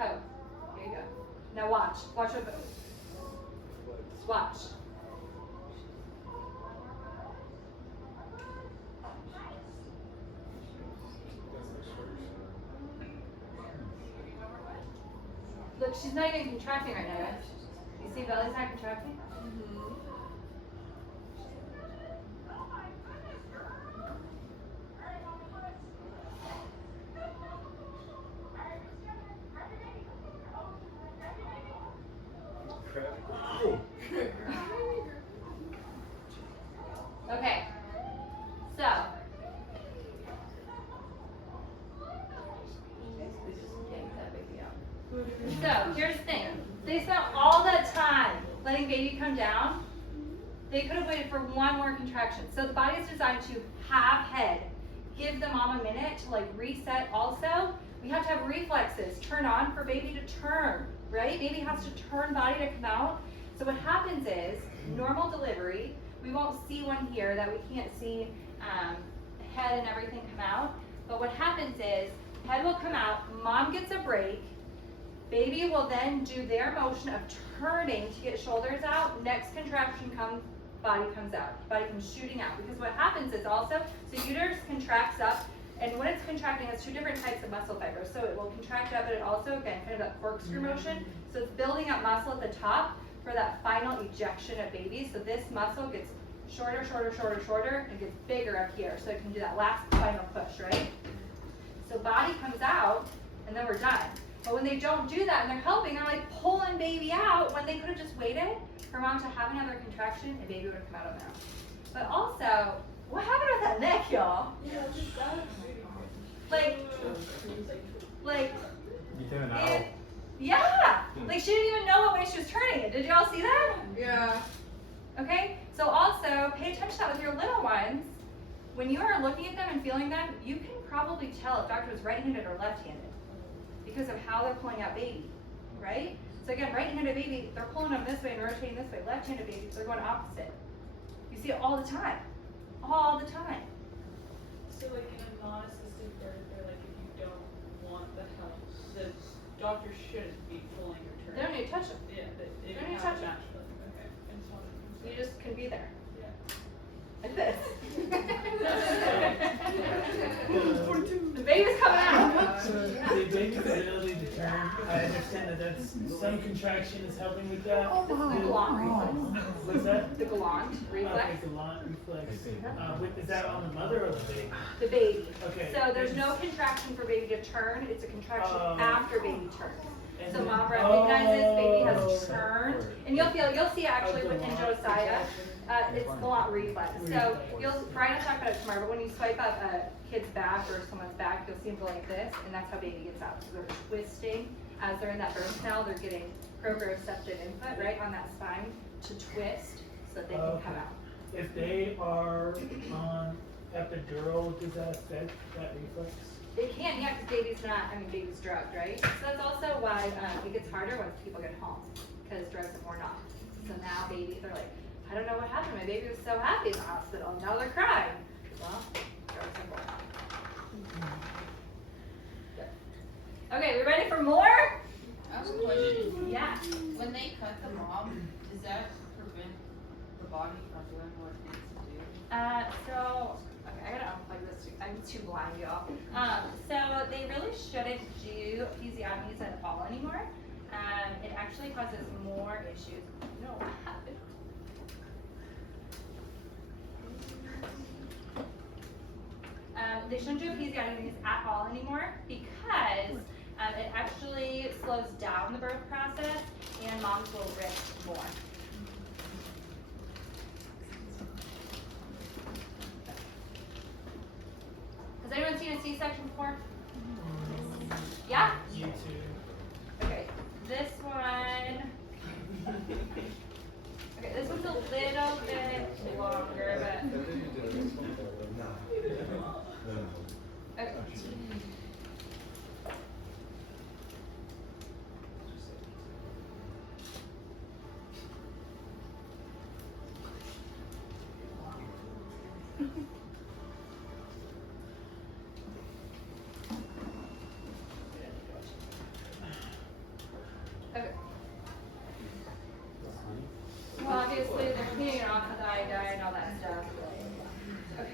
toe. Here you go. Now watch. Watch what goes. Just watch. Look, she's not even contracting right now. You see belly's not contracting? Mm-hmm. Okay. So. So, here's the thing. They spent all that time letting baby come down. They could have waited for one more contraction. So the body is designed to have head. Give the mom a minute to like reset also. We have to have reflexes turn on for baby to turn, right? Baby has to turn body to come out. So what happens is, normal delivery, we won't see one here that we can't see head and everything come out. But what happens is, head will come out, mom gets a break, baby will then do their motion of turning to get shoulders out, next contraction comes, body comes out, body comes shooting out. Because what happens is also, so uterus contracts up, and when it's contracting, it's two different types of muscle fibers. So it will contract up, but it also, again, kind of that corkscrew motion. So it's building up muscle at the top for that final ejection of baby. So this muscle gets shorter, shorter, shorter, shorter, and gets bigger up here. So it can do that last final push, right? So body comes out, and then we're done. But when they don't do that and they're helping, they're like pulling baby out when they could have just waited for mom to have another contraction and baby would have come out on their own. But also, what happened with that neck, y'all? Yeah, just that. Like, You turn out. yeah, like she didn't even know what way she was turning it. Did y'all see that? Yeah. Okay, so also pay attention to that with your little ones. When you are looking at them and feeling them, you can probably tell if doctor was right-handed or left-handed because of how they're pulling out baby, right? So again, right-handed baby, they're pulling them this way and rotating this way. Left-handed babies, they're going opposite. You see it all the time, all the time. So like in a non-assisted birth, or like if you don't want the help, the doctor shouldn't be pulling or turning. They don't need to touch them. Yeah, they don't need to have touch 'em. naturally. Okay. I just wanted to You just can be there. Yeah. Like this. The baby's coming out. So the baby's ability to turn, I understand that that's some contraction is helping with that. The galant reflex. What's that? The galant reflex. Okay, galant reflex. Is that on the mother or the baby? The baby. Okay. So there's no contraction for baby to turn. It's a contraction after baby turns. And So then- mom recognizes baby has turned, and you'll see actually within Josiah, it's galant reflex. So Brian will talk about it tomorrow, but when you swipe up a kid's back or someone's back, you'll see them go like this, and that's how baby gets out. So they're twisting as they're in that birth canal. They're getting proprioceptive input right on that spine to twist so that they can come out. If they are on epidural, does that affect that reflex? It can, yeah, because baby's drugged, right? So that's also why it gets harder once people get home, because drugs have worn off. So now babies are like, I don't know what happened. My baby was so happy in the hospital. Now they're crying. Well, drugs have worn off. Good. Okay, we ready for more? I have a question. Yeah. When they cut the mom, does that prevent the body from doing what it needs to do? Okay, I gotta unplug this. I'm too blind, y'all. So they really shouldn't do episiotomies at all anymore. It actually causes more issues. No, what happened? They shouldn't do episiotomies at all anymore because it actually slows down the birth process and moms will risk more. Has anyone seen a C-section before? Yeah? You too. Okay, this one. Okay, this one's a little bit longer, but. Okay. You know, die and all that stuff. Okay.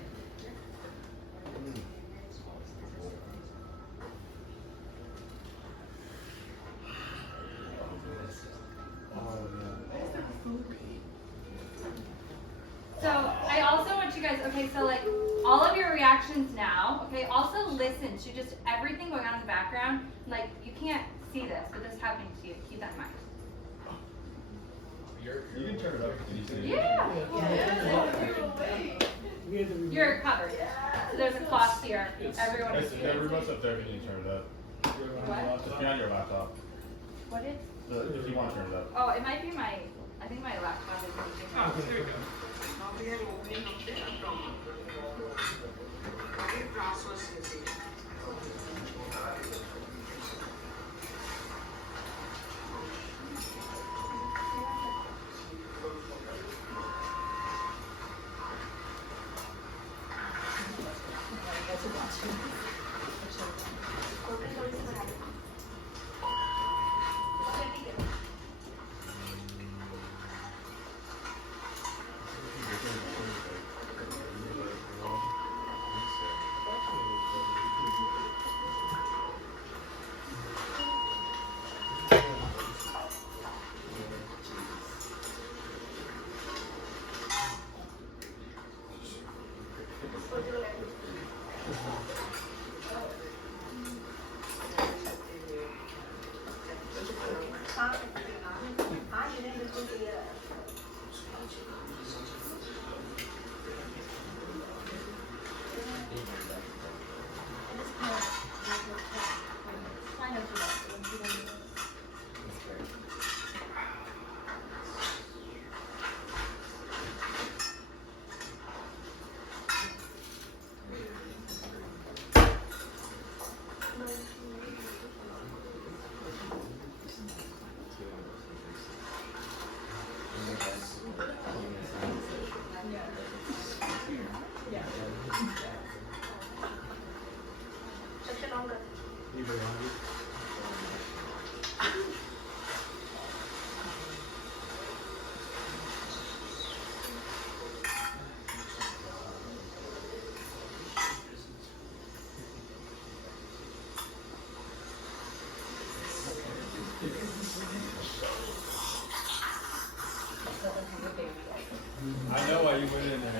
So I also want you guys, okay, so like all of your reactions now, okay, also listen to just everything going on in the background. Like you can't see this, but this is happening to you. Keep that in mind. You can turn it up. Can you see it? Yeah. You're covered. So there's a cloth here. Everyone is If here. everybody's up there, can you turn it up? What? Just be on your laptop. What is? If you want to turn it up. Oh, it might be my, I think my laptop is making Oh, there you go. I know why you went in there.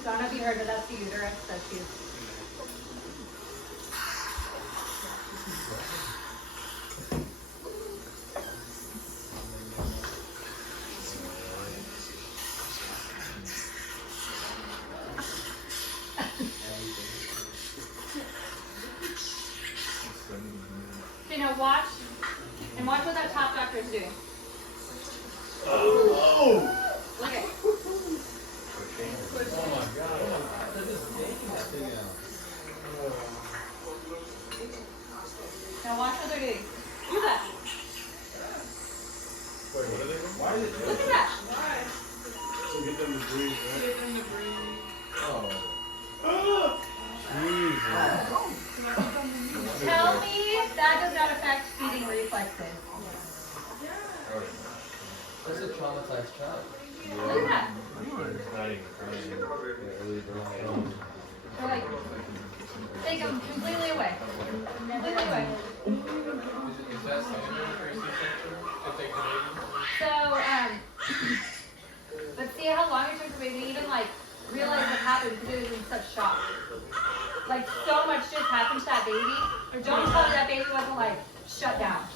I don't know if you heard, but that's the uterus. That's you. Okay, now watch, and watch what that top doctor is doing. Oh! Look at it. Oh my god. They're just taking that thing out. Now watch what they're doing. Do that. Wait, what are they doing? Why is it Look at that. to get them to breathe, right? Get them to breathe. Oh. Tell me that does not affect feeding reflexes. That's a traumatized child. Look at that. They're like, take them completely away. Completely away. Is that standard for C-section to take the baby? So, but see how long it took the baby to even like realize what happened because it was in such shock. Like so much just happened to that baby. Or don't tell me that baby wasn't like shut down.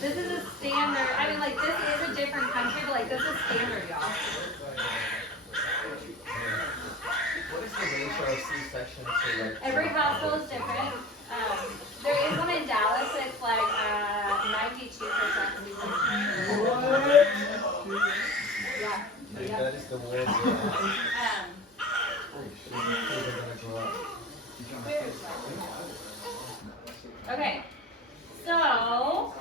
This is a standard. I mean, like this is a different country, but like this is standard, y'all. What is the ratio of C-section to like? Every household is different. There is one in Dallas that's like 92%. Yeah. Like, Yep. that is the world. Okay. So.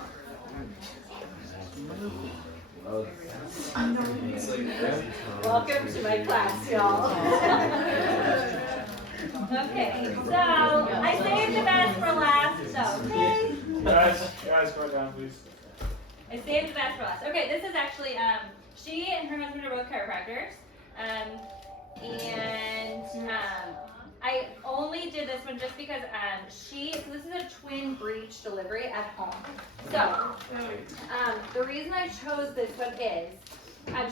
It's like Welcome to my class, y'all. Okay, so I saved the best for last, so okay. Guys, go down, please. I saved the best for last. Okay, this is actually, she and her husband are both chiropractors. I only did this one just because so this is a twin breech delivery at home. So, the reason I chose this one is,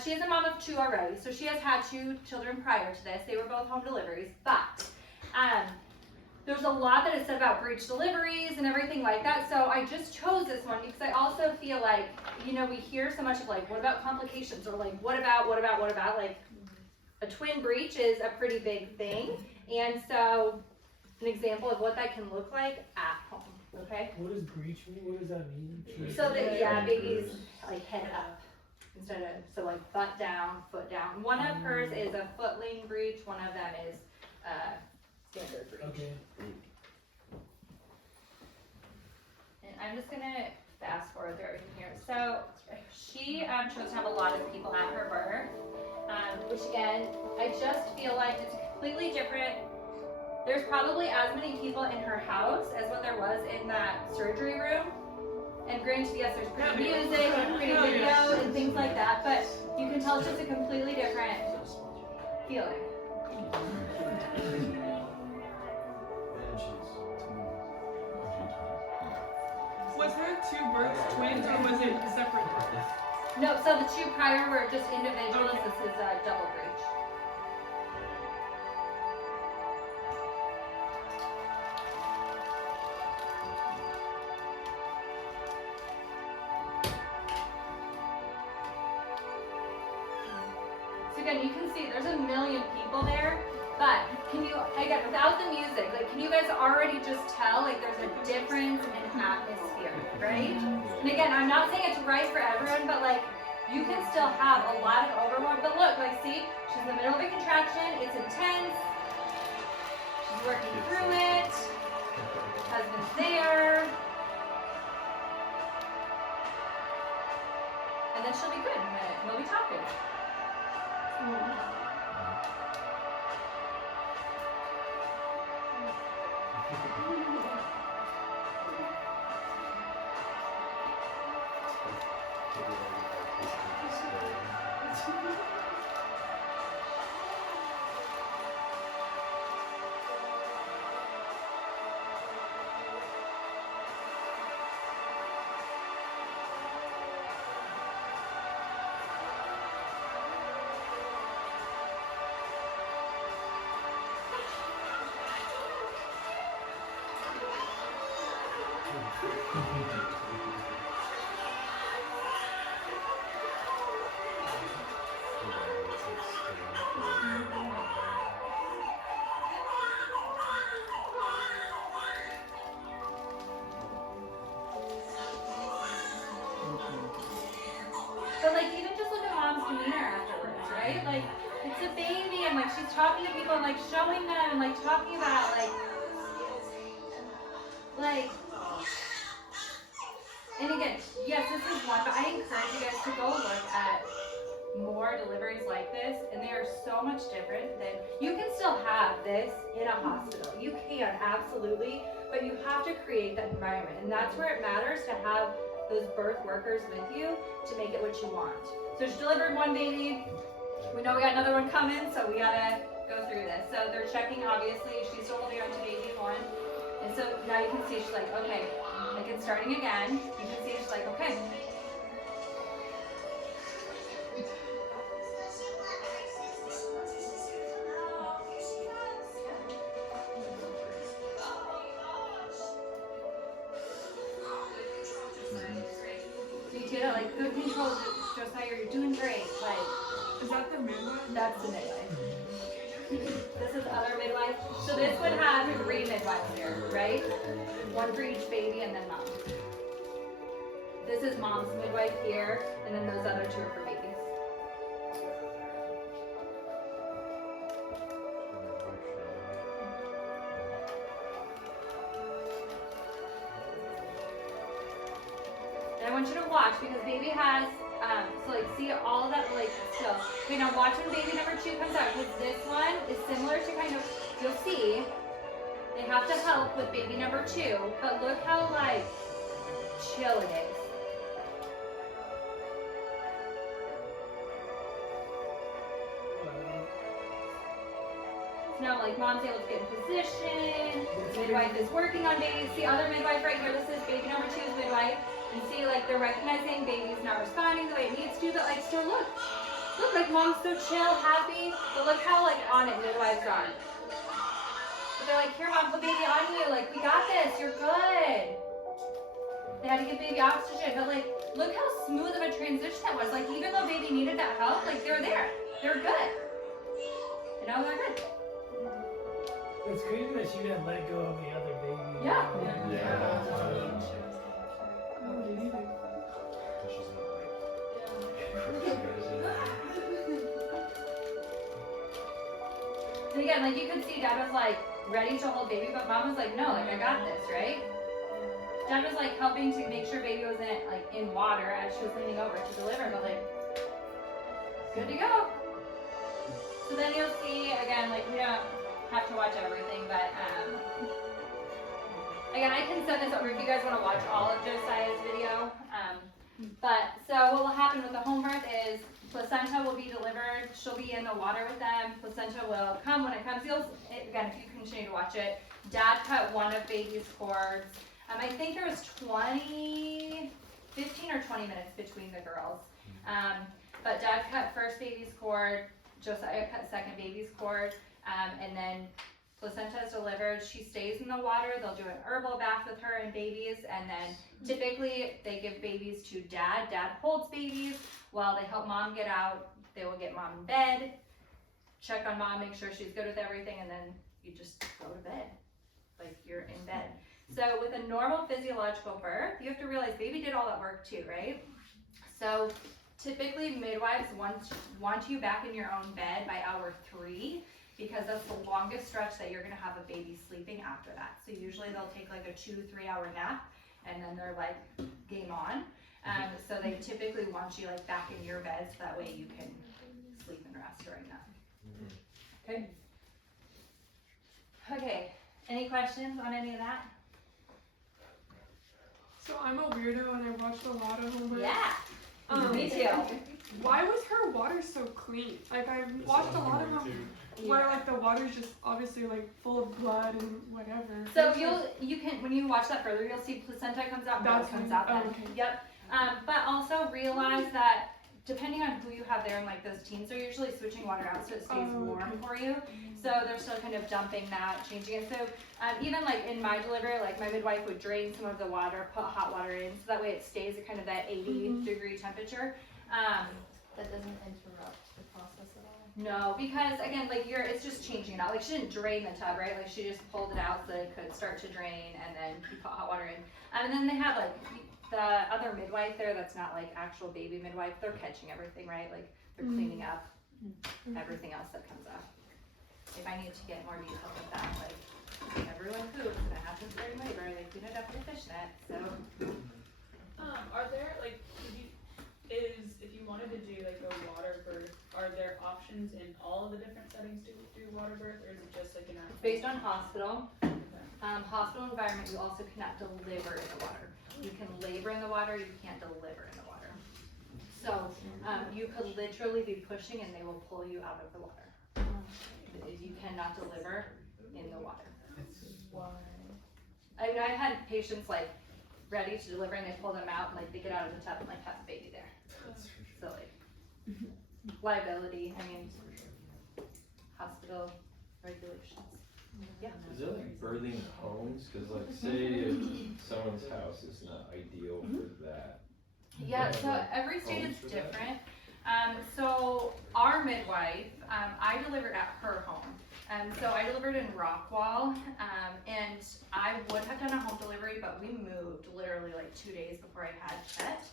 she is a mom of 2 already, so she has had 2 children prior to this. They were both home deliveries, but there's a lot that is said about breech deliveries and everything like that, so I just chose this one because I also feel like, you know, we hear so much of like, what about complications, or like, what about, like, a twin breech is a pretty big thing, and so an example of what that can look like at home, okay? What does breech mean? What does that mean? So that, yeah, baby's like head up instead of, so like butt down, foot down. One of hers is a footling breech, one of them is standard breech. Okay. And I'm just gonna fast forward through everything here. So she chose to have a lot of people at her birth, which again, I just feel like it's completely different. There's probably as many people in her house as what there was in that surgery room. And granted, yes, there's pretty music and pretty video and things like that, but you can tell it's just a completely different feeling. Was her 2 births twins or was it separate births? No, so the 2 prior were just individuals. This is double breech. So again, you can see there's a million people there, but can you, again, without the music, like, can you guys already just tell, like, there's a difference in atmosphere, right? And again, I'm not saying it's right for everyone, but like, you can still have a lot of overwhelm. But look, like, see, she's in the middle of a contraction, it's intense, she's working through it, husband's there, and then she'll be good in a minute, we'll be talking. But like, even just look at mom's demeanor afterwards, right? Like, it's a baby, and like, she's talking to people, and like, showing them, and like, talking about, and again, yes, this is one, but I encourage you guys to go look at more deliveries like this, and they are so much different than, you can still have this in a hospital. You can, absolutely, but you have to create that environment, and that's where it matters to have those birth workers with you to make it what you want. So she delivered one baby. We know we got another one coming, so we gotta go through this. So they're checking, obviously, she's still holding on to baby one. And so now you can see she's like, okay, like it's starting again. You can see she's like, okay. So you get it, like, good control, Josiah, you're doing great. Like, Is that the midwife? that's the midwife. This is other midwife. So this would have 3 midwives here, right? 1 for each baby and then mom. This is mom's midwife here, and then those other 2 are for babies. And I want you to watch because baby has So like see all of that like still. Okay, now watch when baby number 2 comes out, because this one is similar to kind of, you'll see, they have to help with baby number 2, but look how like chill it is. Now, like, mom's able to get in position, midwife is working on baby. See, other midwife right here, this is baby number 2's midwife. And see, like, they're recognizing baby's not responding the way it needs to, but, like, still look. Look, like, mom's so chill, happy, but look how, like, on it midwives are. But they're like, here, mom, put baby on you. Like, we got this, you're good. They had to give baby oxygen, but, like, look how smooth of a transition that was. Like, even though baby needed that help, like, they were there. They were good. You know, they're good. It's crazy that she didn't let go of the other baby. Yeah. And again, like you could see Dad was like ready to hold baby, but mom was like, no, like I got this, right? Dad was like helping to make sure baby wasn't like in water as she was leaning over to deliver, but like, good to go. So then you'll see, again, like we don't have to watch everything, but again, I can send this over if you guys want to watch all of Josiah's video. But so what will happen with the home birth is placenta will be delivered. She'll be in the water with them. Placenta will come when it comes. You'll, again, if you continue to watch it, Dad cut one of baby's cords. I think there was 15 or 20 minutes between the girls. But Dad cut first baby's cord. Josiah cut second baby's cord. And then placenta is delivered. She stays in the water. They'll do an herbal bath with her and babies. And then typically they give babies to Dad. Dad holds babies while they help mom get out. They will get mom in bed, check on mom, make sure she's good with everything, and then you just go to bed. Like you're in bed. So with a normal physiological birth, you have to realize baby did all that work too, right? So typically midwives want you back in your own bed by hour 3. Because that's the longest stretch that you're gonna have a baby sleeping after that. So usually they'll take like a 2-3 hour nap and then they're like game on. So they typically want you like back in your bed so that way you can sleep and rest during that. Okay. Okay, any questions on any of that? So I'm a weirdo and I watched a lot of home births. Yeah, me too. Why was her water so clean? Like I've watched a lot of them where like the water's just obviously like full of blood and whatever. So you can when you watch that further, you'll see placenta comes out, blood comes out. Then. Okay. Yep. But also realize that depending on who you have there, and like those teams are usually switching water out so it stays warm for you. So they're still kind of dumping that, changing it. So even like in my delivery, like my midwife would drain some of the water, put hot water in, so that way it stays at kind of that 80-degree temperature. That doesn't interrupt the process at all? No, because again, like it's just changing it out. Like she didn't drain the tub, right? Like she just pulled it out so that it could start to drain, and then you put hot water in. And then they have like the other midwife there that's not like actual baby midwife. They're catching everything, right? Like they're cleaning up everything else that comes up. If I need to get more details with that, like everyone poops and it happens during labor, they clean it up with a fishnet. So Are there like if you wanted to do like a water birth, are there options in all of the different settings to do water birth, or is it just like an it's based on hospital. Hospital environment, you also cannot deliver in the water. You can labor in the water, you can't deliver in the water. So you could literally be pushing and they will pull you out of the water. You cannot deliver in the water. Why? I mean, I've had patients like ready to deliver and they pull them out and like they get out of the tub and like have the baby there. So like liability, I mean, hospital regulations. Yeah. Is there like birthing homes? Cause like say if someone's house is not ideal for that. Yeah, so every state is different. So our midwife, I delivered at her home. So I delivered in Rockwall, and I would have done a home delivery, but we moved literally like 2 days before I had Chet.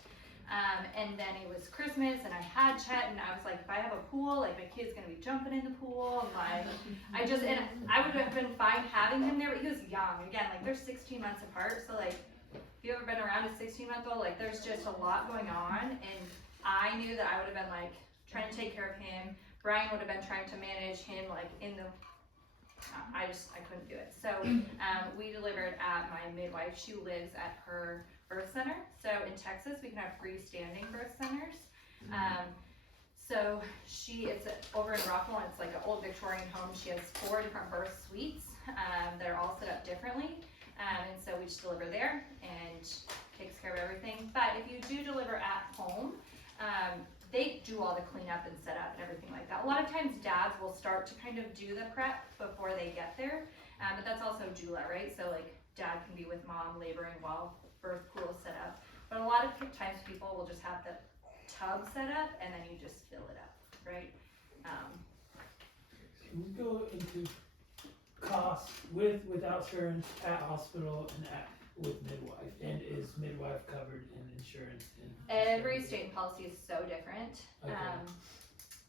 And then it was Christmas and I had Chet, and I was like, if I have a pool, like my kid's gonna be jumping in the pool, and like, and I would have been fine having him there, but he was young. Again, like they're 16 months apart, so like, if you've ever been around a 16-month-old, like there's just a lot going on, and I knew that I would have been like trying to take care of him. Brian would have been trying to manage him like in the, I couldn't do it. So we delivered at my midwife. She lives at her birth center. So in Texas, we can have freestanding birth centers. So it's over in Rockville, and it's like an old Victorian home. She has 4 different birth suites that are all set up differently. And so we just deliver there and takes care of everything. But if you do deliver at home, they do all the cleanup and setup and everything like that. A lot of times dads will start to kind of do the prep before they get there. But that's also doula, right? So like dad can be with mom laboring while birth pool is set up. But a lot of times people will just have the tub set up and then you just fill it up, right? Can we go into costs without insurance at hospital and with midwife? And is midwife covered in insurance? Every state policy is so different. Okay.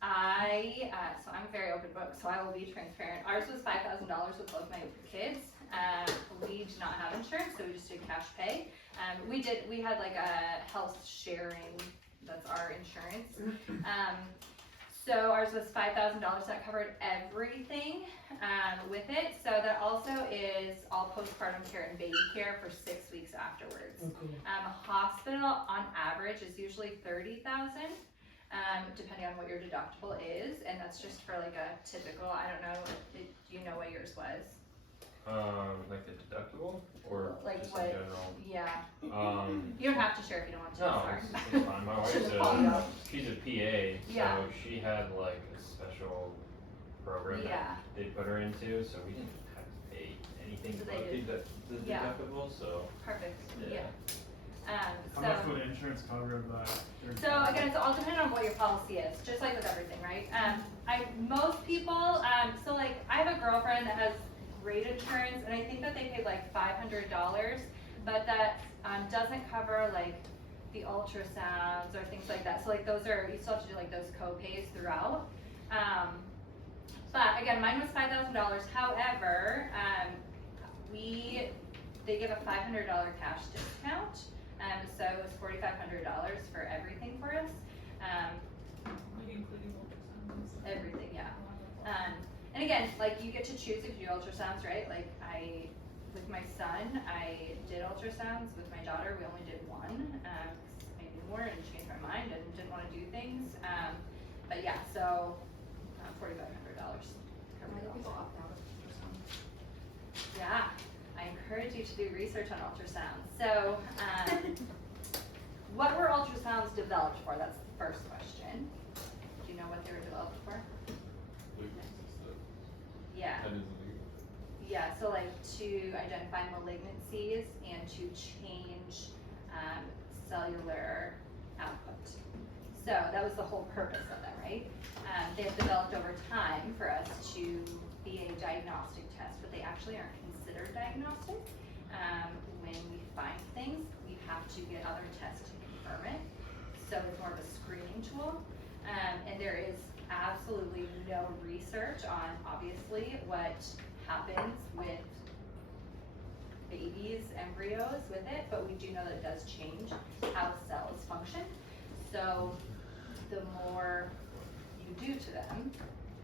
So I'm a very open book, so I will be transparent. Ours was $5,000 with both my kids. We did not have insurance, so we just did cash pay. We had like a health sharing, that's our insurance. So ours was $5,000, that covered everything with it. So that also is all postpartum care and baby care for 6 weeks afterwards. Okay. Hospital on average is usually $30,000, depending on what your deductible is, and that's just for like a typical. I don't know. Do you know what yours was? Like the deductible or Like just what? in general? Yeah. You You don't have to share if you don't want to. No, Sorry. it's fine. My Shouldn't have wife's called you out. she's a PA, so Yeah. she had like a special program Yeah. that they put her into, so we didn't have to pay anything So but they did. the Yeah. deductible, so Perfect. yeah. How much would insurance cover that? So again, it's all dependent on what your policy is, just like with everything, right? Most people, so like I have a girlfriend that has great insurance, and I think that they paid like $500, but that doesn't cover like the ultrasounds or things like that. So like those are, you still have to do like those co-pays throughout. But again, mine was $5,000. However, they give a $500 cash discount. So it was $4,500 for everything for us. Like including ultrasounds. Everything, yeah. And again, like you get to choose if you do ultrasounds, right? Like with my son, I did ultrasounds. With my daughter, we only did one. I knew more and changed my mind and didn't want to do things. But yeah, so $4,500 covered it all. Yeah, I encourage you to do research on ultrasounds. So, what were ultrasounds developed for? That's the first question. Do you know what they were developed for? Yeah. Yeah, so like to identify malignancies and to change cellular output. So that was the whole purpose of that, right? They have developed over time for us to be a diagnostic test, but they actually aren't considered diagnostic. When we find things, we have to get other tests to confirm it. So it's more of a screening tool. And there is absolutely no research on obviously what happens with babies, embryos with it, but we do know that it does change how cells function. So the more you do to them,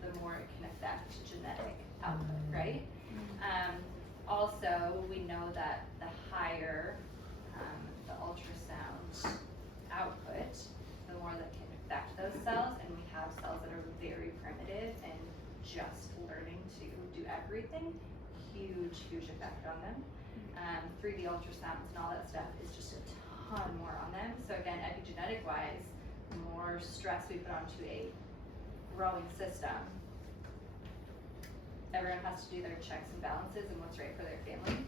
the more it can affect genetic output, right? Also, we know that the higher the ultrasound output, the more that can affect those cells, and we have cells that are very primitive and just learning to do everything. Huge effect on them. 3D ultrasounds and all that stuff is just a ton more on them. So again, epigenetic wise, the more stress we put onto a growing system, everyone has to do their checks and balances and what's right for their family.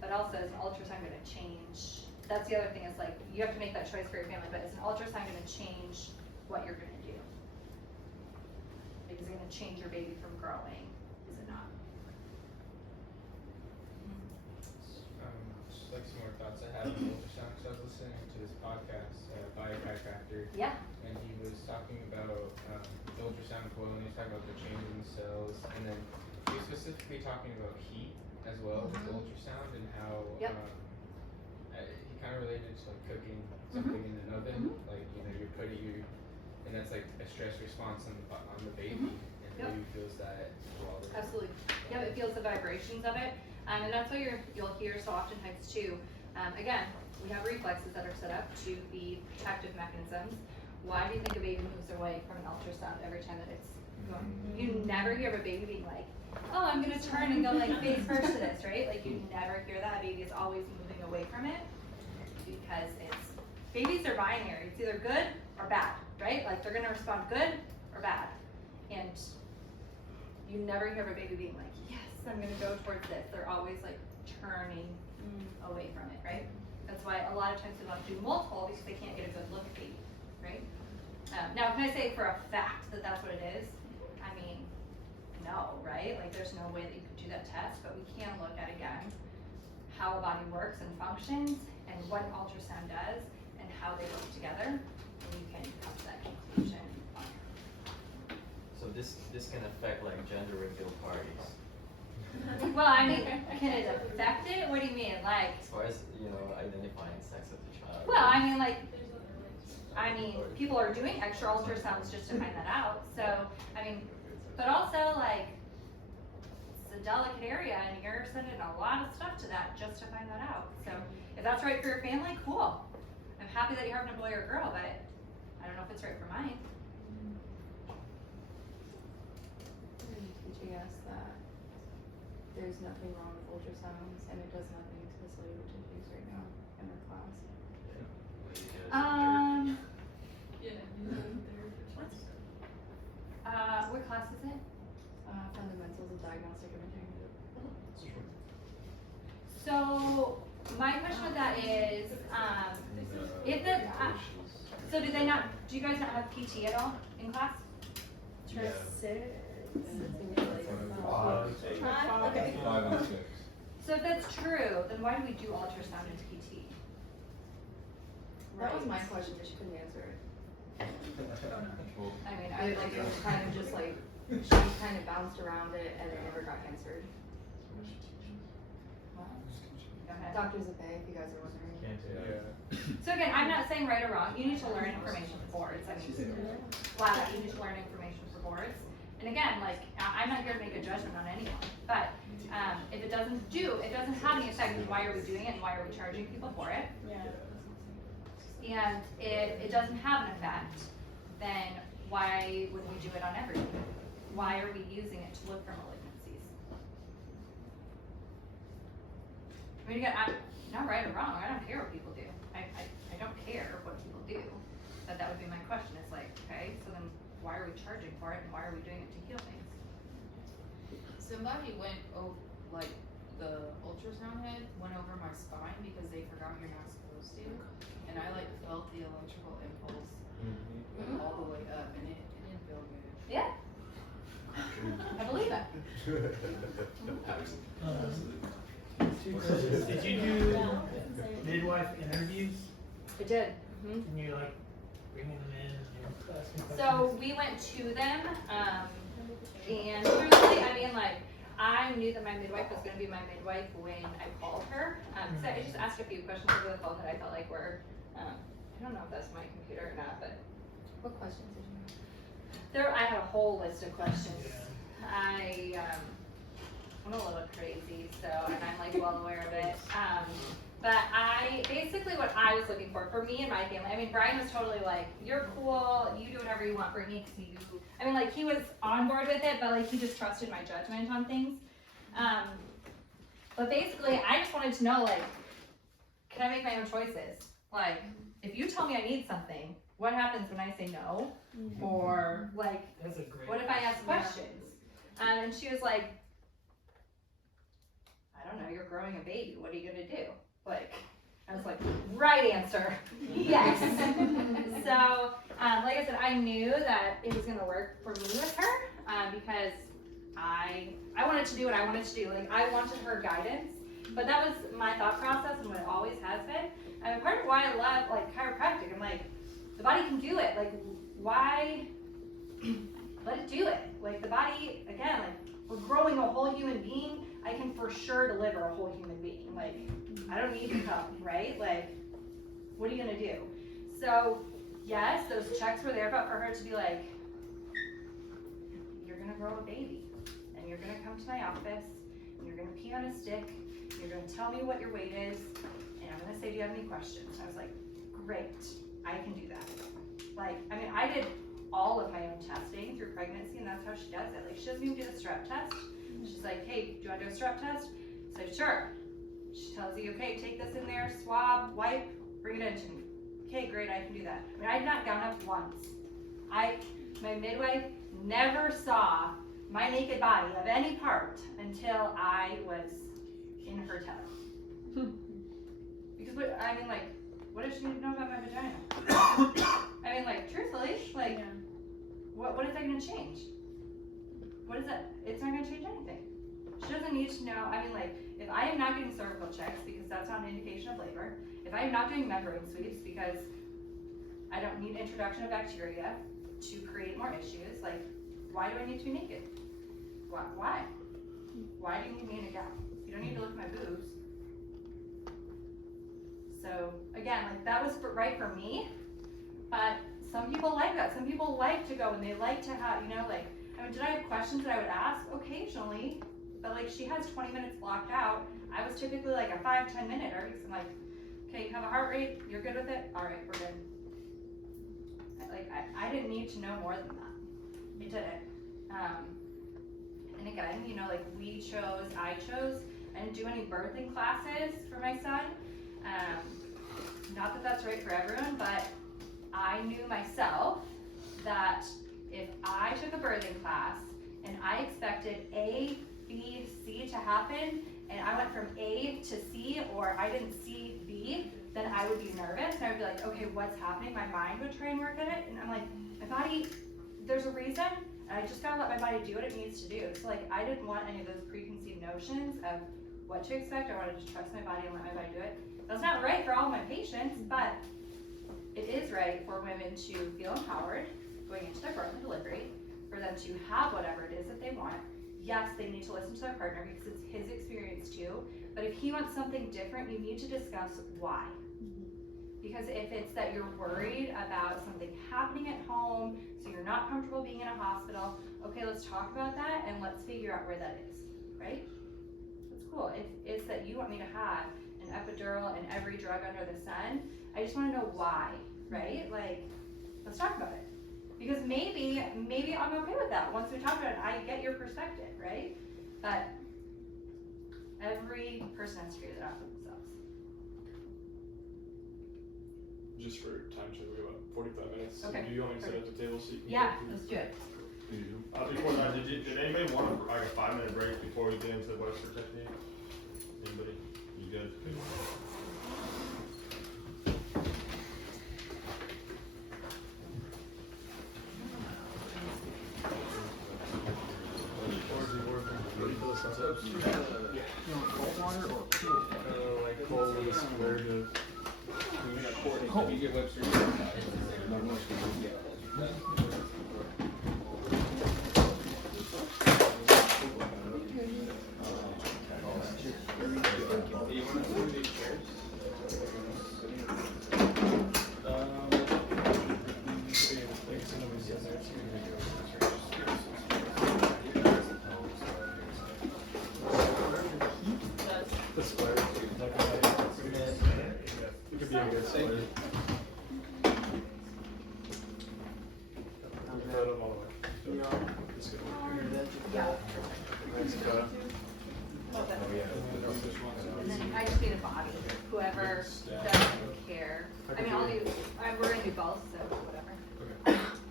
But also, is an ultrasound going to change? That's the other thing, is like you have to make that choice for your family, but is an ultrasound going to change what you're going to do? Like, is it going to change your baby from growing? Is it not? Just like some more thoughts I had on ultrasound, because I was listening to this podcast by a chiropractor, Yeah. and he was talking about the ultrasound coil, and he was talking about the change in the cells, and then he was specifically talking about heat as well with the ultrasound, and how Yep. He kind of related it to like cooking something in an oven, like you're response on the baby, Mhm. and Yep. the baby feels that as well. Absolutely. Yeah, it feels the vibrations of it. And that's what you'll hear so oftentimes too. Again, we have reflexes that are set up to be protective mechanisms. Why do you think a baby moves away from an ultrasound every time that it's going? You never hear of a baby being like, oh, I'm gonna turn and go like face first to this, right? Like you never hear that. A baby is always moving away from it because babies are binary. It's either good or bad, right? Like they're gonna respond good or bad. And you never hear of a baby being like, yes, I'm gonna go towards this. They're always like turning away from it, right? That's why a lot of times people have to do multiple because they can't get a good look at baby, right? Now, can I say for a fact that that's what it is? I mean, no, right? Like there's no way that you could do that test, but we can look at, again, how a body works and functions and what an ultrasound does and how they work together, and you can come to that conclusion. So this can affect like gender reveal parties. Well, I mean, can it affect it? What do you mean? Like, As far as, identifying sex of the child. well, I mean, people are doing extra ultrasounds just to find that out. So, I mean, but also like, it's a delicate area and you're sending a lot of stuff to that just to find that out. So if that's right for your family, cool. I'm happy that you're having a boy or a girl, but I don't know if it's right for mine. Teaching us that there's nothing wrong with ultrasounds and it does nothing to the cellular tissues right now in our class. What class is it? Fundamentals of diagnostic imaging. So my question with that is, if the, so do you guys not have PT at all in class? Yeah. Okay. 5 and 6. So if that's true, then why do we do ultrasound in PT? That was my question, but she couldn't answer it. Well, I mean, It was kind of just like, she kind of bounced around it and it never got answered. Go ahead. Doctors of Bay, if you guys are wondering. So again, I'm not saying right or wrong. You need to learn information for boards. I mean, flat out, you need to learn information for boards. And again, like, I'm not here to make a judgment on anyone, but if it doesn't have any effect, then why are we doing it and why are we charging people for it? And if it doesn't have an effect, then why would we do it on everyone? Why are we using it to look for malignancies? I mean, again, I'm not right or wrong. I don't care what people do. I don't care what people do. But that would be my question. It's like, okay, so then why are we charging for it and why are we doing it to heal things? Somebody went over, like, the ultrasound head went over my spine because they forgot you're not supposed to. And I like felt the electrical impulse all the way up and it didn't feel good. Yeah. I believe it. Two questions. Did you do midwife interviews? It did. And you're like bringing them in and you're asking questions? So we went to them, and truthfully, I mean, like, I knew that my midwife was going to be my midwife when I called her. So I just asked a few questions over the phone that I felt like were, I don't know if that's my computer or not, but What questions did you have? I had a whole list of questions. Yeah. I'm a little crazy, so, and I'm like well aware of it. But basically what I was looking for me and my family, I mean, Brian was totally like, you're cool, you do whatever you want for me, I mean, like, he was on board with it, but like, he just trusted my judgment on things. But basically, I just wanted to know, like, can I make my own choices? Like, if you tell me I need something, what happens when I say no? Or, like, That's a great what if I ask questions? And she was like, I don't know, you're growing a baby, what are you gonna do? Like, I was like, right answer, yes. So, like I said, I knew that it was gonna work for me with her, because I wanted to do what I wanted to do. Like, I wanted her guidance, but that was my thought process and what it always has been. And part of why I love, like, chiropractic, I'm like, the body can do it. Like, why let it do it? Like, the body, again, like, we're growing a whole human being. I can for sure deliver a whole human being. Like, I don't need to come, right? Like, what are you gonna do? So, yes, those checks were there, but for her to be like, grow a baby. And you're gonna come to my office, and you're gonna pee on a stick, and you're gonna tell me what your weight is, and I'm gonna say, do you have any questions? I was like, great, I can do that. Like, I mean, I did all of my own testing through pregnancy, and that's how she does it. Like, she doesn't even do the strep test. She's like, hey, do you want to do a strep test? I said, sure. She tells you, okay, take this in there, swab, wipe, bring it in to me. Okay, great, I can do that. I mean, I've not gone up once. My midwife never saw my naked body of any part until I was in her tub. Because what does she need to know about my vagina? I mean, like, truthfully, like, Yeah. what is that gonna change? What is that? It's not gonna change anything. She doesn't need to know. I mean, like, if I am not getting cervical checks because that's not an indication of labor, if I am not doing membrane sweeps because I don't need introduction of bacteria to create more issues, like, why do I need to be naked? Why? Why do you need me in a gown? You don't need to look at my boobs. So, again, like, that was right for me, but some people like that. Some people like to go and they like to have, like, I mean, did I have questions that I would ask? Occasionally, but like, she has 20 minutes blocked out. I was typically like a 5-10 minute, so I'm like, okay, you have a heart rate, you're good with it? All right, we're good. Like, I didn't need to know more than that. We did it. And again, like, I chose, I didn't do any birthing classes for my son. Not that that's right for everyone, but I knew myself that if I took a birthing class and I expected A, B, C to happen, and I went from A to C, or I didn't see B, then I would be nervous, and I would be like, okay, what's happening? My mind would try and work at it, and I'm like, my body, there's a reason, and I just gotta let my body do what it needs to do. So like, I didn't want any of those preconceived notions of what to expect. I wanted to trust my body and let my body do it. That's not right for all my patients, but it is right for women to feel empowered going into their birth and delivery, for them to have whatever it is that they want. Yes, they need to listen to their partner because it's his experience too, but if he wants something different, you need to discuss why. Because if it's that you're worried about something happening at home, so you're not comfortable being in a hospital, okay, let's talk about that and let's figure out where that is, right? That's cool. If it's that you want me to have an epidural and every drug under the sun, I just want to know why, right? Like, let's talk about it. Because maybe I'm okay with that. Once we talk about it, I get your perspective, right? But every person has to figure that out for themselves. Just for time check, we have about 45 minutes. Okay. Do you want me to set up the table so you can? Yeah, let's do it. Before that, did anybody want like a 5-minute break before we get into the Webster technique? Anybody? You good? Like cold is where to. You get Webster. And then I just need a body. Whoever doesn't care. I mean, we're gonna do both, so whatever.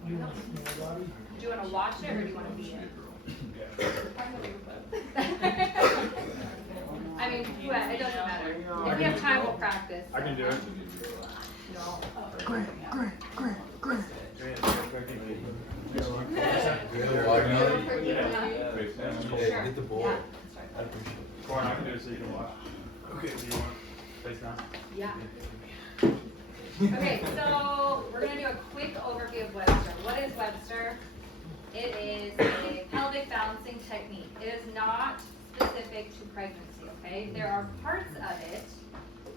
You want a small body? Do you wanna watch it or do you wanna be it? I mean, it doesn't matter. If we have time, we'll practice. I can do it. No. Grant. Sure. Get the ball. Yeah. Or I can do it so you can watch. Okay. Do you want face down? Yeah. Okay, so we're gonna do a quick overview of Webster. What is Webster? It is a pelvic balancing technique. It is not specific to pregnancy, okay? There are parts of it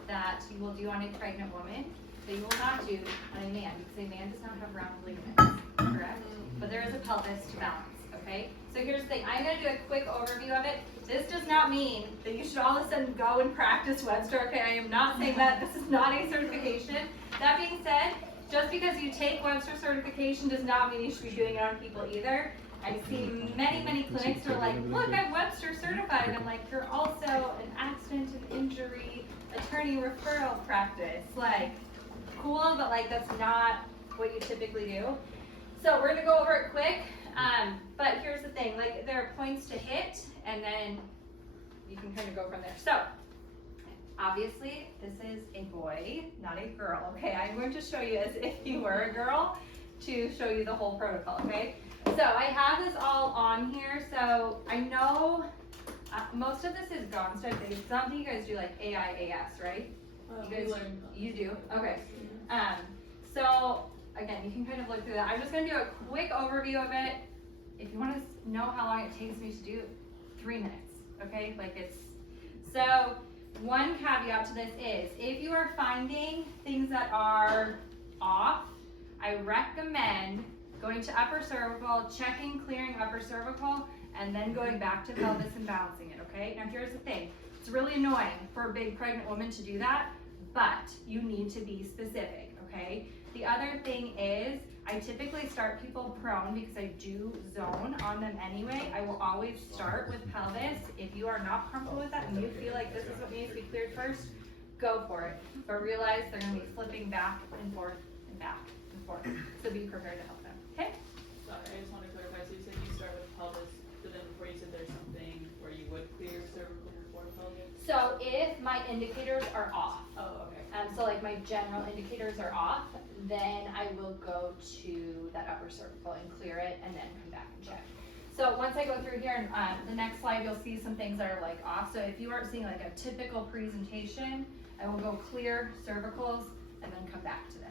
that you will do on a pregnant woman that you will not do on a man, because a man does not have round ligaments, correct? But there is a pelvis to balance. okay? So here's the thing, I'm gonna do a quick overview of it. This does not mean that you should all of a sudden go and practice Webster, okay? I am not saying that, this is not a certification. That being said, just because you take Webster certification does not mean you should be doing it on people either. I see many clinics who are like, look, I'm Webster certified. And I'm like, you're also an accident and injury attorney referral practice. Like, cool, but like that's not what you typically do. So we're gonna go over it quick, but here's the thing, like there are points to hit, and then you can kind of go from there. So, obviously, this is a boy, not a girl, okay? I'm going to show you as if you were a girl to show you the whole protocol, okay? So I have this all on here, so I know most of this is gone, so I think some of you guys do like AIAS, right? You guys, you do? Okay. So again, you can kind of look through that. I'm just gonna do a quick overview of it. If you wanna know how long it takes me to do, 3 minutes, okay? Like it's, so one caveat to this is, if you are finding things that are off, I recommend going to upper cervical, checking, clearing upper cervical, and then going back to pelvis and balancing it, okay? Now here's the thing, it's really annoying for a big pregnant woman to do that, but you need to be specific, okay? The other thing is, I typically start people prone because I do zone on them anyway. I will always start with pelvis. If you are not comfortable with that and you feel like this is what needs to be cleared first, go for it. But realize they're gonna be flipping back and forth and back and forth. So be prepared to help them, okay? Sorry, I just want to clarify, so you said you start with pelvis, but then before you said there's something where you would clear cervical before pelvis? So if my indicators are off, Oh, okay. so like my general indicators are off, then I will go to that upper cervical and clear it and then come back and check. So once I go through here, and the next slide, you'll see some things that are like off. So if you aren't seeing like a typical presentation, I will go clear cervicals and then come back to this.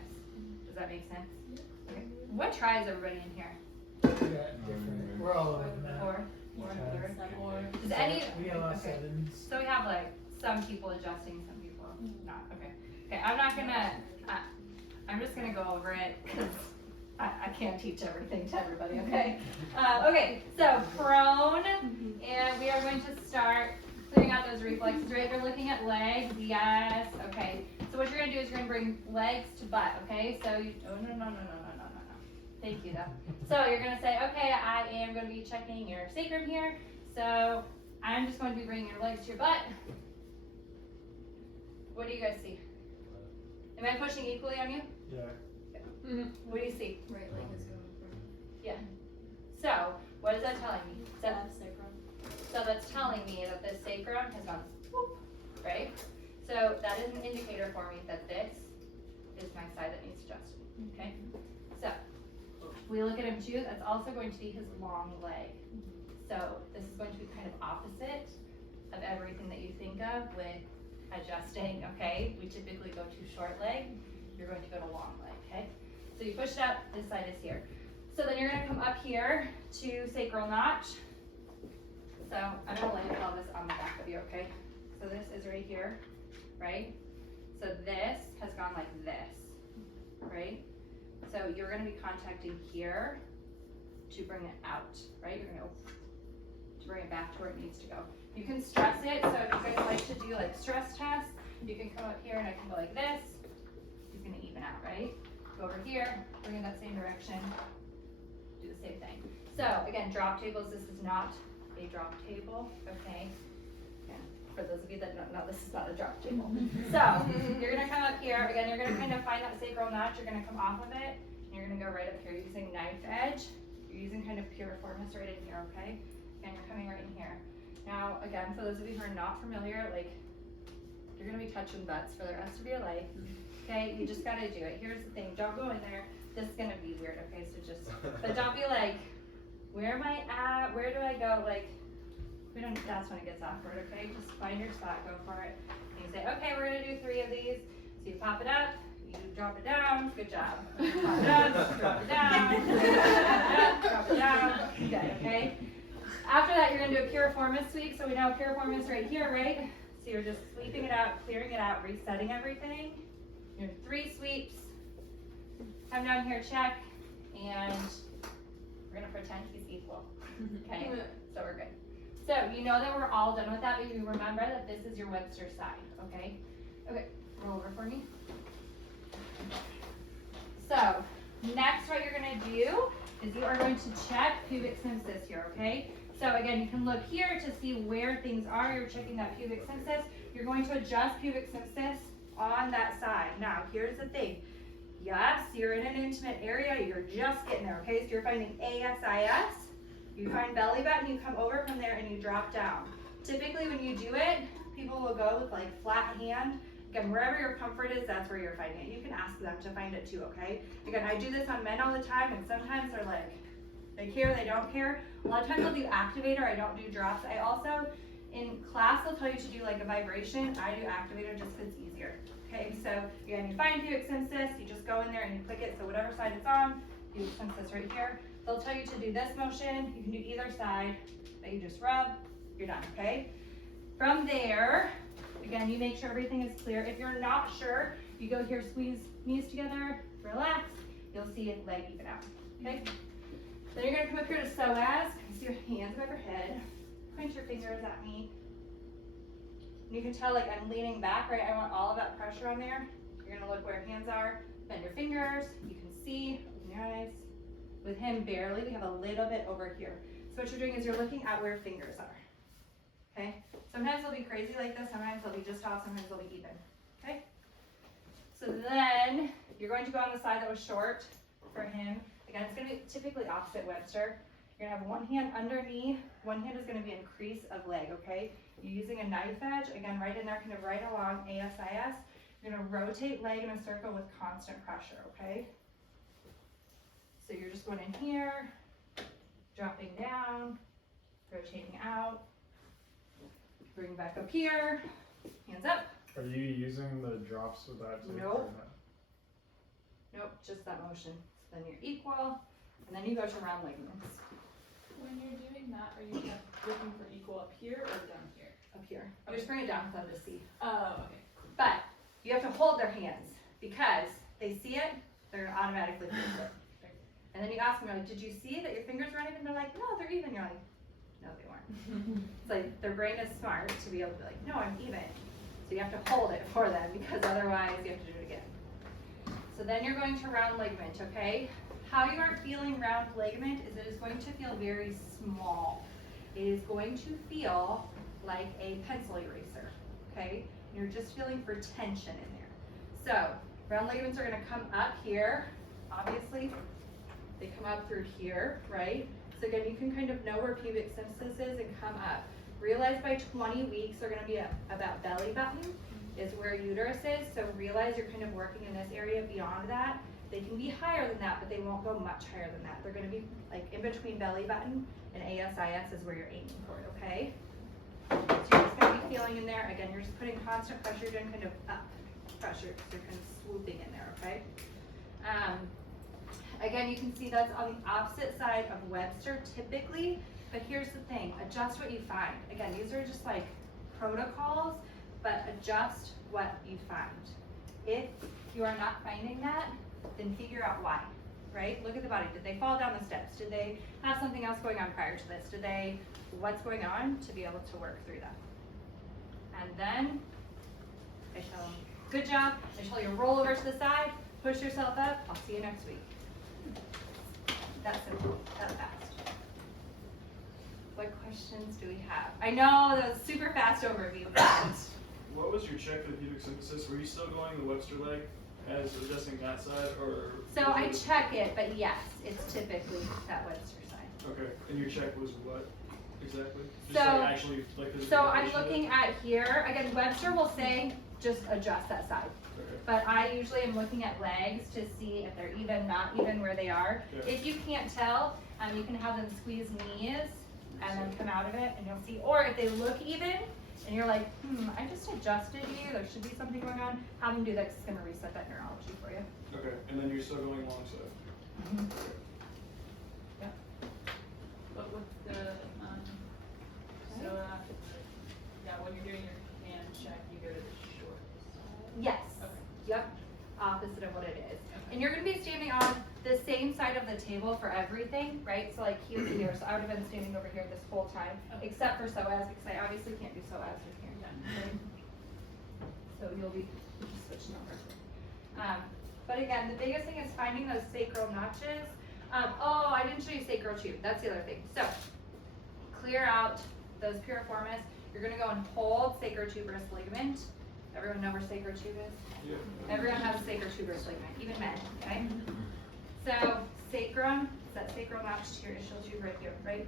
Does that make sense? Okay. What try is everybody in here? We got different, we're all over the map. 4? Okay. Does any, We got a lot of okay. sevens. So we have like some people adjusting, some people not. Okay. Okay, I'm not gonna, I'm just gonna go over it because I can't teach everything to everybody, okay? Okay, so prone, and we are going to start clearing out those reflexes, right? You're looking at legs, yes, okay. So what you're gonna do is you're gonna bring legs to butt, okay? So you, oh, no. Thank you, though. So you're gonna say, okay, I am gonna be checking your sacrum here. So I'm just going to be bringing your legs to your butt. What do you guys see? Am I pushing equally on you? Yeah. What do you see? Right leg is going forward. Yeah. So, what is that telling me? So that's telling me that this sacrum has gone whoop, right? So that is an indicator for me that this is my side that needs adjusted, okay? So, we look at him too, that's also going to be his long leg. So this is going to be kind of opposite of everything that you think of with adjusting, okay? We typically go to short leg, you're going to go to long leg, okay? So you push it up, this side is here. So then you're gonna come up here to sacral notch. So I'm gonna lay pelvis on the back of you, okay? So this is right here, right? So this has gone like this, right? So you're gonna be contacting here to bring it out, right? You're gonna go to bring it back to where it needs to go. You can stress it, so if you guys like to do like stress tests, you can come up here and I can go like this. It's gonna even out, right? Go over here, bring it that same direction, do the same thing. So again, drop tables, this is not a drop table, okay? Yeah. For those of you that don't know, this is not a drop table. So you're gonna come up here, again, you're gonna kind of find that sacral notch, you're gonna come off of it, and you're gonna go right up here using knife edge. You're using kind of piriformis right in here, okay? And you're coming right in here. Now, again, for those of you who are not familiar, like, you're gonna be touching butts for the rest of your life, okay? You just gotta do it. Here's the thing, don't go in there. This is gonna be weird, okay? So just, but don't be like, where am I at? Where do I go? Like, we don't, that's when it gets awkward, okay? Just find your spot, go for it. And you say, okay, we're gonna do 3 of these. So you pop it up, you drop it down, good job. Pop it up, drop it down, drop it down, good, okay? After that, you're gonna do a piriformis sweep. So we know piriformis right here, right? So you're just sweeping it out, clearing it out, resetting everything. You're 3 sweeps. Come down here, check, and We're gonna pretend he's equal, okay? So we're good. So you know that we're all done with that, but you remember that this is your Webster side, okay? Okay, roll over for me. So, next what you're gonna do is you are going to check pubic symphysis here, okay? So again, you can look here to see where things are. You're checking that pubic symphysis. You're going to adjust pubic symphysis on that side. Now, here's the thing. Yes, you're in an intimate area. You're just getting there, okay? So you're finding ASIS. You find belly button, you come over from there and you drop down. Typically when you do it, people will go with like flat hand. Again, wherever your comfort is, that's where you're finding it. You can ask them to find it too, okay? Again, I do this on men all the time, and sometimes they're like, they care, they don't care. A lot of times I'll do activator, I don't do drops. I also, in class, they'll tell you to do like a vibration. I do activator just because it's easier. Okay, so again, you find pubic symphysis, you just go in there and you click it, so whatever side it's on, pubic symphysis right here. They'll tell you to do this motion, you can do either side, but you just rub, you're done, okay? From there, again, you make sure everything is clear. If you're not sure, you go here, squeeze knees together, relax, you'll see it leg even out, okay? Then you're gonna come up here to psoas, see your hands above your head, point your fingers at me. And you can tell like I'm leaning back, right? I want all of that pressure on there. You're gonna look where hands are, bend your fingers, you can see, open your eyes. With him barely, we have a little bit over here. So what you're doing is you're looking at where fingers are, okay? Sometimes they'll be crazy like this, sometimes they'll be just off, sometimes they'll be even, okay? So then, you're going to go on the side that was short for him. Again, it's gonna be typically opposite Webster. You're gonna have one hand under knee, one hand is gonna be increase of leg, okay? You're using a knife edge, again, right in there, kind of right along ASIS. You're gonna rotate leg in a circle with constant pressure, okay? So you're just going in here, dropping down, rotating out, bring back up here, hands up. Are you using the drops with that too? Nope. or no? Nope, just that motion. So then you're equal, and then you go to round ligaments When you're doing that, are you kind of looking for equal up here or down here? up here. You just bring it down for them to see. Oh, okay. But you have to hold their hands because they see it, they're gonna automatically fix it. And then you ask them, you're like, did you see that your fingers weren't even? They're like, no, they're even. You're like, no, they weren't. It's like their brain is smart to be able to be like, no, I'm even. So you have to hold it for them because otherwise you have to do it again. So then you're going to round ligament, okay? How you are feeling round ligament is it is going to feel very small. It is going to feel like a pencil eraser, okay? You're just feeling for tension in there. So round ligaments are gonna come up here, obviously. They come up through here, right? So again, you can kind of know where pubic symphysis is and come up. Realize by 20 weeks they're gonna be about belly button is where uterus is. So realize you're kind of working in this area. Beyond that, they can be higher than that, but they won't go much higher than that. They're gonna be like in between belly button and ASIS is where you're aiming for it, okay? So you're just gonna be feeling in there. Again, you're just putting constant pressure, you're doing kind of up pressure, so you're kind of swooping in there, okay? Again, you can see that's on the opposite side of Webster typically, but here's the thing, adjust what you find. Again, these are just like protocols, but adjust what you find. If you are not finding that, then figure out why, right? Look at the body, did they fall down the steps? Did they have something else going on prior to this? What's going on to be able to work through that? And then, I tell them, good job. I tell you to roll over to the side, push yourself up, I'll see you next week. That's simple, that fast. What questions do we have? I know that was super fast overview, but What was your check for the pubic symphysis? Were you still going the Webster leg as adjusting that side, or? so I check it, but yes, it's typically that Webster side. Okay, and your check was what exactly? So- like actually like the So I'm location of it? looking at here, again, Webster will say, just adjust that side. Okay. But I usually am looking at legs to see if they're even, not even, where they are. Yeah. If you can't tell, you can have them squeeze knees and then come out of it and you'll see, or if they look even and you're like, I just adjusted you, there should be something going on, have them do that 'cause it's gonna reset that neurology for you. Okay, and then you're still going alongside. But with the, yeah, when you're doing your hand check, you go to the short side. Yes. Okay. Yep. Opposite of what it is. And you're gonna be standing on the same same side of the table for everything, right? So like here, here, so I would have been standing over here this whole time, except for psoas, because I obviously can't do psoas with here. Right? So you'll be switching over. But again, the biggest thing is finding those sacral notches. Oh, I didn't show you sacral tube. That's the other thing. So clear out those piriformis. You're gonna go and hold sacrotuberous ligament. Everyone know where sacrotube is? Yeah. Everyone has a sacrotuberous ligament, even men, okay? So sacrum, it's that sacral notch to your ischial tube right here, right?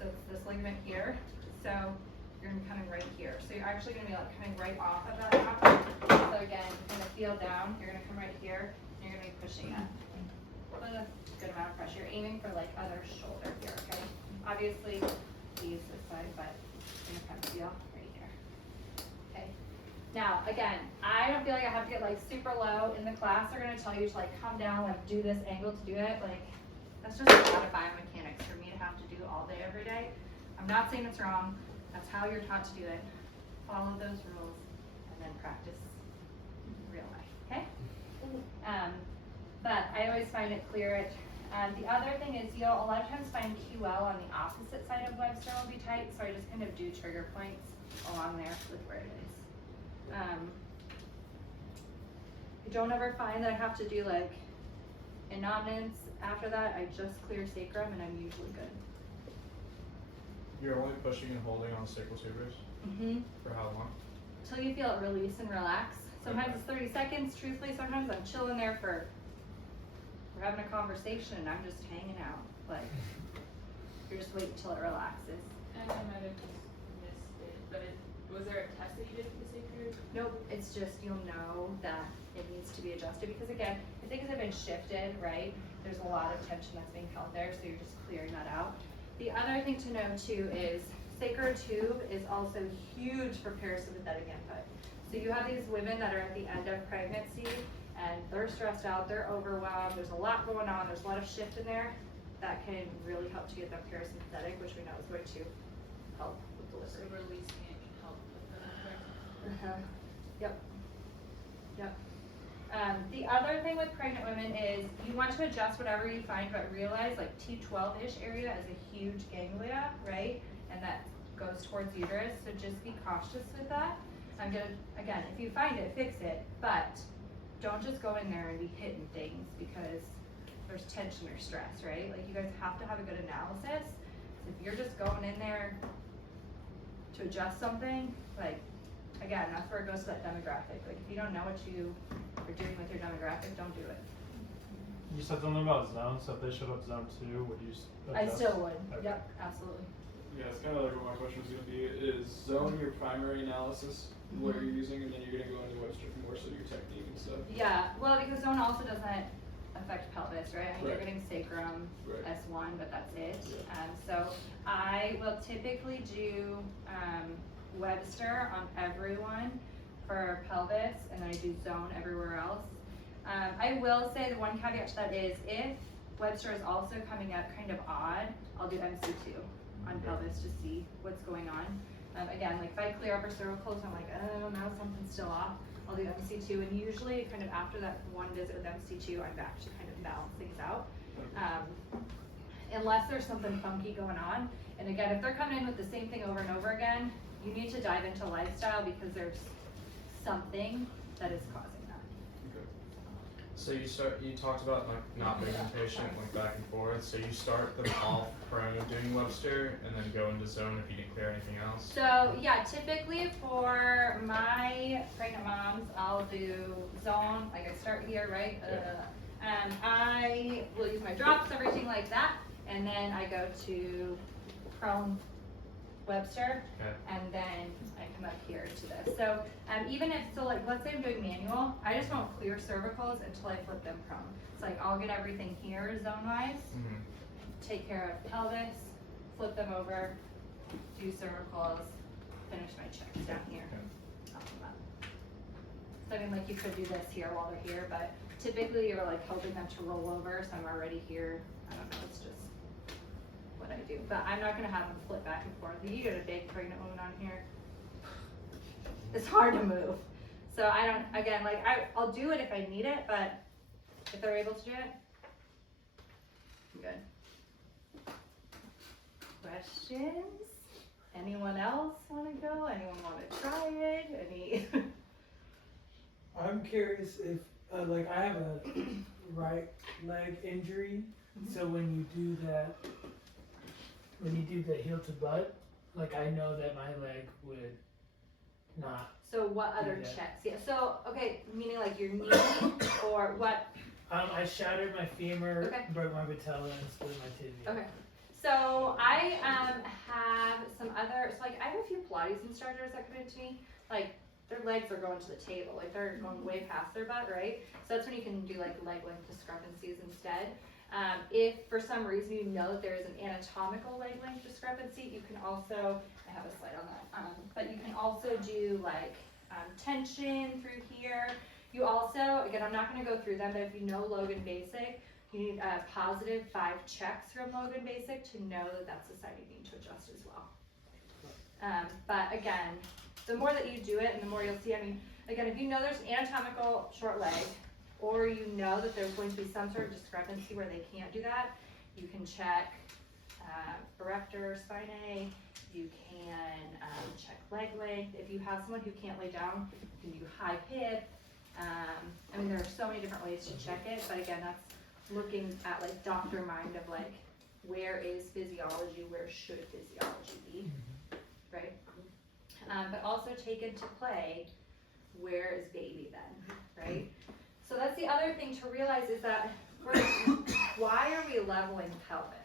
So it's this ligament here. So you're gonna be coming right here. So you're actually gonna be like coming right off of that notch. So again, you're gonna feel down, you're gonna come right here, and you're gonna be pushing up. With a good amount of pressure. You're aiming for like other shoulder here, okay? Obviously, these this side, but you're gonna kind of feel right here. Okay. Now, again, I don't feel like I have to get like super low in the class. They're gonna tell you to like come down, like do this angle to do it. Like, that's just a lot of biomechanics for me to have to do all day, every day. I'm not saying it's wrong. That's how you're taught to do it. Follow those rules and then practice real life, okay? But I always find it clear. The other thing is you'll a lot of times find QL on the opposite side of Webster will be tight, so I just kind of do trigger points along there with where it is. I don't ever find that I have to do like innominence after that. I just clear sacrum and I'm usually good. You're only pushing and holding on sacral tuberous? For how long? Until you feel it release and relax. Sometimes it's 30 seconds, truthfully, sometimes I'm chilling there we're having a conversation and I'm just hanging out. Like, you're just waiting until it relaxes. And I might have just missed it, but was there a test that you did for the sacred? Nope, it's just you'll know that it needs to be adjusted because again, if things have been shifted, right, there's a lot of tension that's being held there, so you're just clearing that out. The other thing to know too is sacrotube is also huge for parasympathetic input. So you have these women that are at the end of pregnancy and they're stressed out, they're overwhelmed, there's a lot going on, there's a lot of shift in there that can really help to get them parasympathetic, which we know is going to help with So delivery. releasing it can help with that. Yep. Yep. The other thing with pregnant women is you want to adjust whatever you find, but realize like T12-ish area is a huge ganglia, right? And that goes towards uterus, so just be cautious with that. Again, if you find it, fix it, but don't just go in there and be hitting things because there's tension or stress, right? Like you guys have to have a good analysis. If you're just going in there to adjust something, like, again, that's where it goes to that demographic. Like if you don't know what you are doing with your demographic, don't do it. You said something about zone, so if they showed up zone 2, would you I adjust? still would, Okay. yep, absolutely. Yeah, it's kind of like what my question was going to be. Is zone your primary analysis, what you're using, and then you're going to go into Webster for more so your technique and stuff? Yeah, well, because zone also doesn't affect pelvis, right? I mean, you're Right. getting sacrum, Right. S1, but that's it. Yeah. So I will typically do Webster on everyone for pelvis, and then I do zone everywhere else. I will say the one caveat to that is if Webster is also coming up kind of odd, I'll do MC2 on pelvis to see what's going on. Again, like if I clear upper cervicals, I'm like, oh, now something's still off. I'll do MC2, and usually kind of after that one visit with MC2, I'm back to kind of balance things out. Unless there's something funky going on. And again, if they're coming in with the same thing over and over again, you need to dive into lifestyle because there's something that is causing that. So you talked about like not being impatient, like back and forth. So you start them off prone doing Webster and then go into zone if you didn't clear anything else? So yeah, typically for my pregnant moms, I'll do zone, like I start here, right? I will use my drops, everything like that, and then I go to prone Webster, Okay. and then I come up here to this. So even if, so like, let's say I'm doing manual, I just won't clear cervicals until I flip them prone. It's like, I'll get everything here zone-wise, take care of pelvis, flip them over, do cervicals, finish my checks down here. I'll come up. So I mean, like you could do this here while they're here, but typically you're like helping them to roll over, so I'm already here. I don't know, it's just what I do. But I'm not gonna have them flip back and forth. You get a big pregnant woman on here, it's hard to move. So I don't, again, like I'll do it if I need it, but if they're able to do it, good. Questions? Anyone else want to go? Anyone want to try it? Any? I'm curious if, like, I have a right leg injury, so when you do the heel to butt, like, I know that my leg would not. So what other Yeah. checks? Yeah. So okay, meaning like your knee or what? I shattered my femur, Okay. broke my patella, and split my tibia. Okay. So I have some other. So like I have a few Pilates instructors that come into me. Like their legs are going to the table. Like they're going way past their butt, right? So that's when you can do like leg length discrepancies instead. If for some reason you know that there is an anatomical leg length discrepancy, you can also, I have a slide on that, but you can also do like tension through here. You also, again, I'm not going to go through them, but if you know Logan Basic, you need a positive 5 checks from Logan Basic to know that that's the side you need to adjust as well. But again, the more that you do it and the more you'll see, I mean, again, if you know there's an anatomical short leg, or you know that there's going to be some sort of discrepancy where they can't do that, you can check erector spinae, you can check leg length. If you have someone who can't lay down, you can do high hip. I mean, there are so many different ways to check it, but again, that's looking at like doctor mind of like, where is physiology, where should physiology be, right? But also take into play, where is baby then, right? So that's the other thing to realize is that why are we leveling pelvis,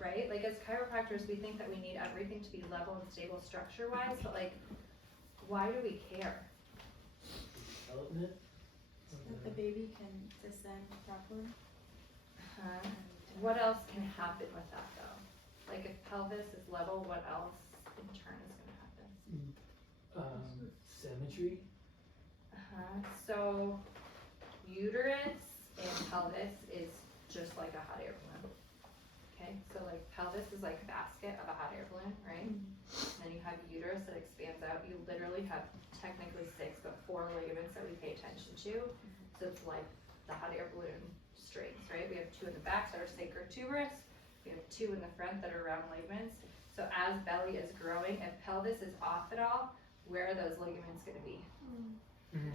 right? Like as chiropractors, we think that we need everything to be level and stable structure-wise, but like, why do we care? Development. So that the baby can descend properly. What else can happen with that though? Like if pelvis is level, what else in turn is gonna happen? Symmetry. So uterus and pelvis is just like a hot air balloon. Okay, so like pelvis is like a basket of a hot air balloon, right? And then you have uterus that expands out. You literally have technically 6, but 4 ligaments that we pay attention to. So it's like the hot air balloon strings, right? We have 2 in the back that are sacrotuberous. We have 2 in the front that are round ligaments. So as belly is growing, if pelvis is off at all, where are those ligaments going to be?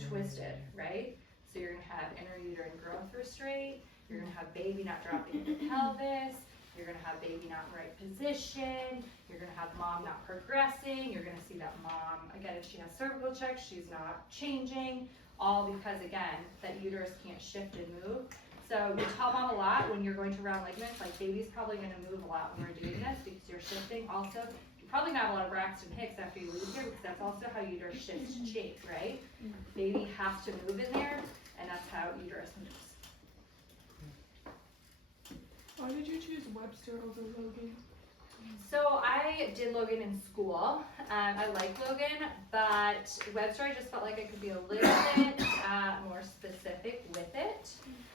Twisted, right? So you're going to have interuterine growth restraint. You're going to have baby not dropping into pelvis. You're going to have baby not in the right position. You're going to have mom not progressing. You're going to see that mom, again, if she has cervical checks, she's not changing. All because, again, that uterus can't shift and move. So you tell mom a lot when you're going to round ligaments, like baby's probably going to move a lot when we're doing this because you're shifting. Also, you probably not have a lot of Braxton Hicks after you leave here because that's also how uterus shifts shape, right? Baby has to move in there, and that's how uterus moves. Why did you choose Webster over Logan? So I did Logan in school. I like Logan, but Webster I just felt like I could be a little bit more specific with it.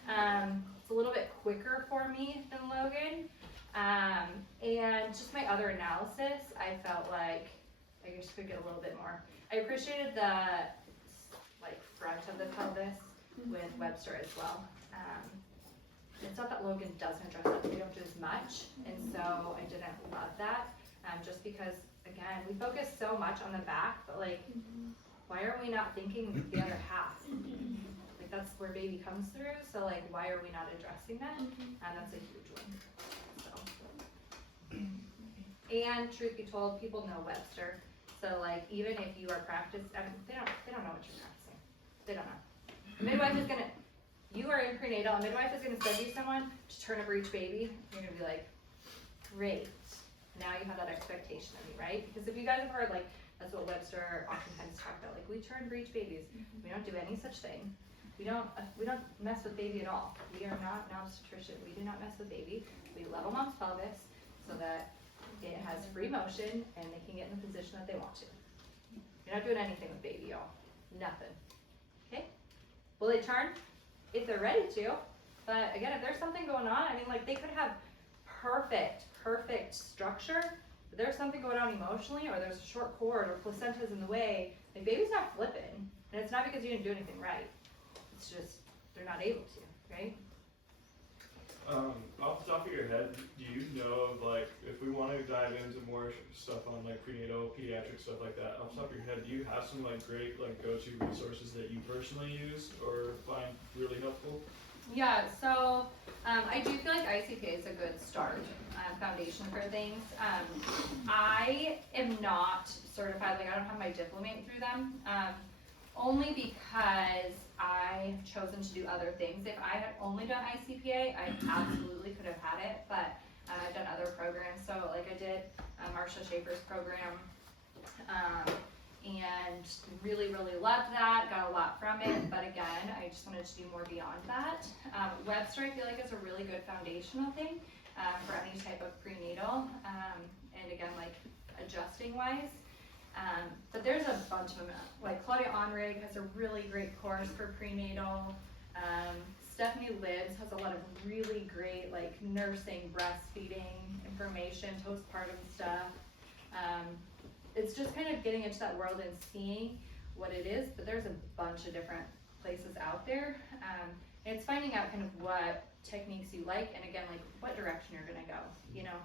It's a little bit quicker for me than Logan. And just my other analysis, I felt like I just could get a little bit more. I appreciated the like front of the pelvis with Webster as well. It's not that Logan doesn't address that, but we don't do as much, and so I didn't love that, just because, again, we focus so much on the back, but like, why are we not thinking the other half? Like, that's where baby comes through, so like, why are we not addressing that? And that's a huge one, so. And truth be told, people know Webster, so like, even if you are practicing, they don't know what you're practicing. They don't know. A midwife is gonna, you are in prenatal, a midwife is gonna send you someone to turn a breech baby, you're gonna be like, great, now you have that expectation of me, right? Because if you guys have heard, like, that's what Webster oftentimes talk about, like, we turn breech babies, we don't do any such thing. We don't mess with baby at all. We are not an obstetrician, we do not mess with baby. We level mom's pelvis so that it has free motion and they can get in the position that they want to. You're not doing anything with baby, y'all, nothing, okay? Will they turn? If they're ready to, but again, if there's something going on, I mean, like they could have perfect structure, but there's something going on emotionally, or there's a short cord, or placenta's in the way, like baby's not flipping, and it's not because you didn't do anything right, it's just, they're not able to, right? Off the top of your head, do you know of like, if we want to dive into more stuff on like prenatal, pediatric stuff like that, off the top of your head, do you have some like great like go-to resources that you personally use or find really helpful? Yeah, so I do feel like ICPA is a good start, foundation for things. I am not certified, like I don't have my diplomate through them, only because I have chosen to do other things. If I had only done ICPA, I absolutely could have had it, but I've done other programs. So like I did Marsha Schaefer's program, and really loved that, got a lot from it, but again, I just wanted to do more beyond that. Webster I feel like is a really good foundational thing for any type of prenatal, and again, like adjusting wise. But there's a bunch of them, like Claudia Onrig has a really great course for prenatal. Stephanie Libbs has a lot of really great like nursing, breastfeeding information, postpartum stuff. It's just kind of getting into that world and seeing what it is, but there's a bunch of different places out there. And it's finding out kind of what techniques you like, and again, like what direction you're gonna go, you know.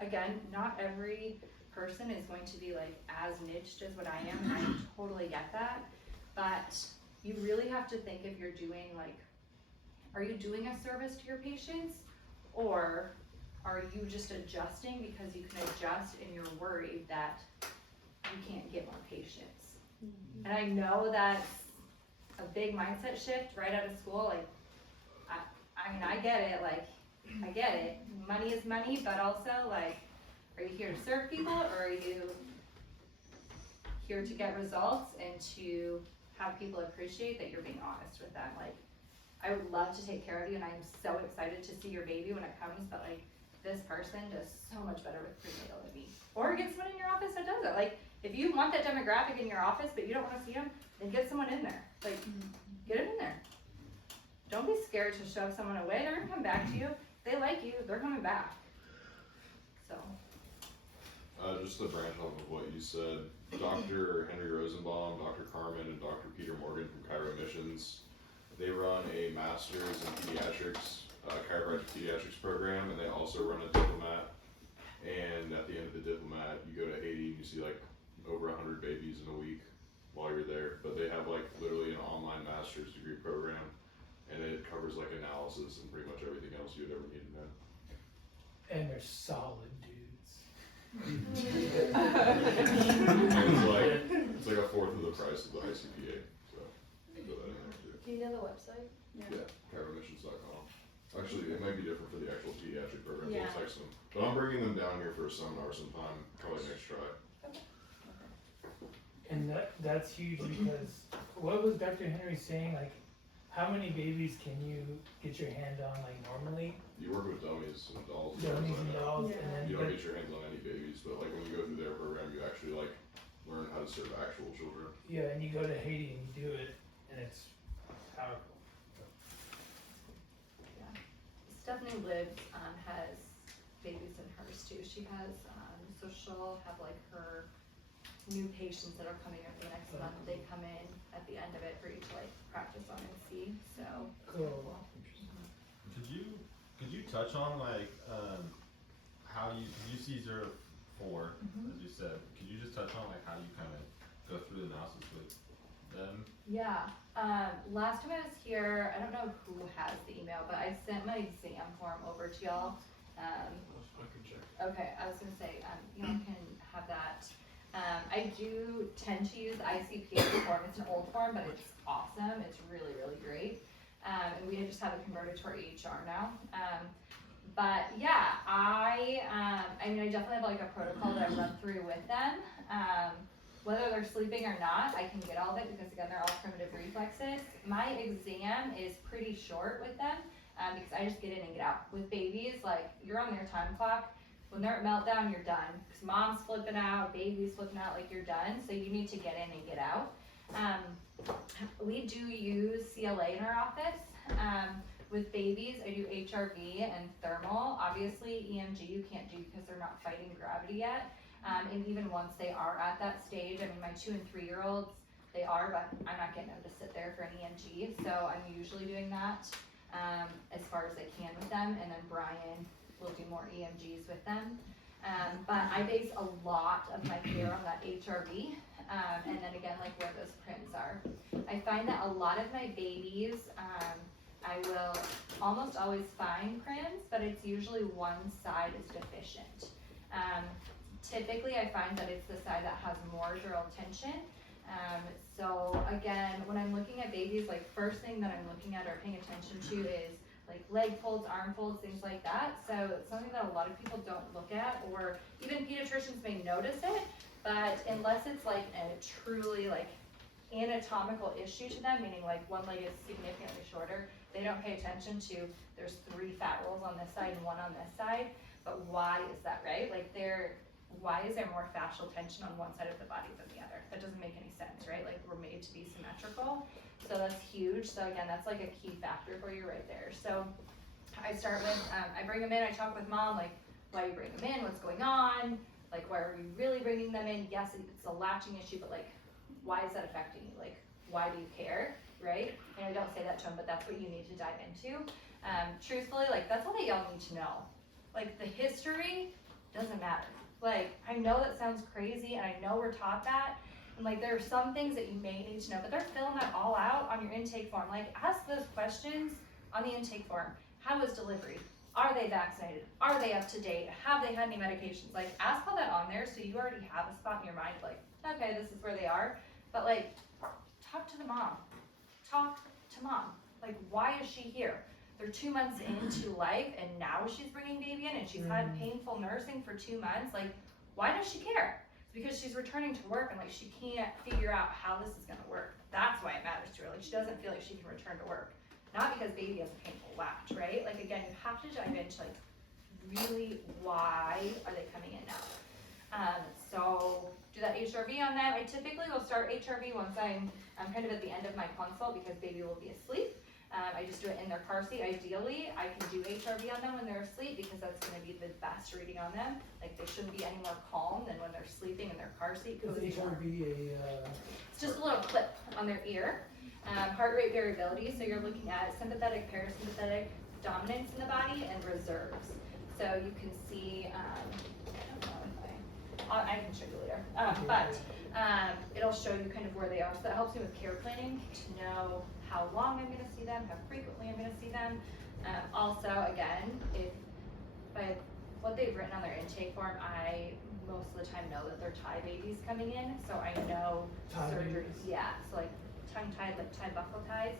Again, not every person is going to be like as niched as what I am, and I totally get that, but you really have to think if you're doing like, are you doing a service to your patients, or are you just adjusting because you can adjust and you're worried that you can't get more patients? And I know that's a big mindset shift right out of school. Like, I mean, I get it, like, I get it. Money is money, but also like, are you here to serve people, or are you here to get results and to have people appreciate that you're being honest with them? Like, I would love to take care of you, and I'm so excited to see your baby when it comes, but like, this person does so much better with prenatal than me. Or get someone in your office that does it. Like, if you want that demographic in your office, but you don't want to see them, then get someone in there. Like, get them in there. Don't be scared to shove someone away. They're gonna come back to you. If they like you, they're coming back. So. Just to branch off of what you said, Dr. Henry Rosenbaum, Dr. Carmen, and Dr. Peter Morgan from Chiro Missions, they run a master's in pediatrics, chiropractic pediatrics program, and they also run a diplomat. And at the end of the diplomat, you go to Haiti and you see like over 100 babies in a week while you're there. But they have like literally an online master's degree program, and it covers like analysis and pretty much everything else you'd ever need to know. And they're solid dudes. It's like a fourth of the price of the ICPA. So throw that in there too. Do you know the website? Yeah, chiromissions.com. Actually, it might be different for the actual pediatric program. Yeah. We'll text them. But I'm bringing them down here for a seminar sometime, probably next try. And that's huge because what was Dr. Henry saying? Like, how many babies can you get your hand on like normally? You work with dummies and dolls. Dummies and dolls, Yeah. and then You don't get your hands on any babies, but like when you go through their program, you actually like learn how to serve actual children. yeah, and you go to Haiti and you do it, and it's powerful. Stephanie Libbs has babies in hers too. She has, so she'll have like her new patients that are coming over the next month. They come in at the end of it for you to like practice on and see. So Cool. Could you touch on like how you see 0 to 4 as you said? Could you just touch on like how you kind of go through the analysis with them? yeah, last time I was here, I don't know who has the email, but I sent my exam form over to y'all. I can check. Okay, I was gonna say, y'all can have that. I do tend to use the ICPA form. It's an old form, but it's awesome. It's really great. And we just have it converted to our EHR now. But yeah, I mean, I definitely have like a protocol that I run through with them. Whether they're sleeping or not, I can get all of it because again, they're all primitive reflexes. My exam is pretty short with them because I just get in and get out. With babies, like you're on their time clock. When they're at meltdown, you're done. Because mom's flipping out, baby's flipping out, like you're done. So you need to get in and get out. We do use CLA in our office. With babies, I do HRV and thermal. Obviously, EMG you can't do because they're not fighting gravity yet. And even once they are at that stage, I mean, my 2 and 3-year-olds, they are, but I'm not getting them to sit there for an EMG. So I'm usually doing that. as far as I can with them, and then Brian will do more EMGs with them. But I base a lot of my care on that HRV, and then again, like where those prims are. I find that a lot of my babies, I will almost always find prims, but it's usually one side is deficient. Typically, I find that it's the side that has more dural tension. So again, when I'm looking at babies, like first thing that I'm looking at or paying attention to is like leg folds, arm folds, things like that. So it's something that a lot of people don't look at, or even pediatricians may notice it, but unless it's like a truly like anatomical issue to them, meaning like one leg is significantly shorter, they don't pay attention to there's 3 fat rolls on this side and 1 on this side. But why is that, right? Like why is there more fascial tension on one side of the body than the other? That doesn't make any sense, right? Like we're made to be symmetrical. So that's huge. So again, that's like a key factor for you right there. So I start with, I bring them in, I talk with mom, like why you bring them in, what's going on, like why are we really bringing them in? Yes, it's a latching issue, but like why is that affecting you? Like why do you care, right? And I don't say that to them, but that's what you need to dive into. Truthfully, like that's all that y'all need to know. Like the history doesn't matter. Like, I know that sounds crazy, and I know we're taught that, and like, there are some things that you may need to know, but they're filling that all out on your intake form. Like, ask those questions on the intake form. How was delivery? Are they vaccinated? Are they up to date? Have they had any medications? Like, ask all that on there so you already have a spot in your mind, like, okay, this is where they are, but like, talk to the mom. Talk to mom. Like, why is she here? They're 2 months into life, and now she's bringing baby in, and she's had painful nursing for 2 months. Like, why does she care? It's because she's returning to work, and like she can't figure out how this is gonna work. That's why it matters to her. Like, she doesn't feel like she can return to work, not because baby has a painful latch, right? Like, again, you have to dive into like really why are they coming in now. So do that HRV on them. I typically will start HRV once I'm kind of at the end of my consult because baby will be asleep. I just do it in their car seat. Ideally, I can do HRV on them when they're asleep because that's going to be the best reading on them. Like they shouldn't be any more calm than when they're sleeping in their car seat. Is HRV It's just a little clip on their ear. Heart rate variability. So you're looking at sympathetic, parasympathetic, dominance in the body, and reserves. So you can see. I don't know if I can show you later. But it'll show you kind of where they are. So that helps me with care planning to know how long I'm going to see them, how frequently I'm going to see them. Also, again, if by what they've written on their intake form, I most of the time know that they're tie babies coming in, so I know surgery. Yeah, so like tongue tied, like tie buckle ties.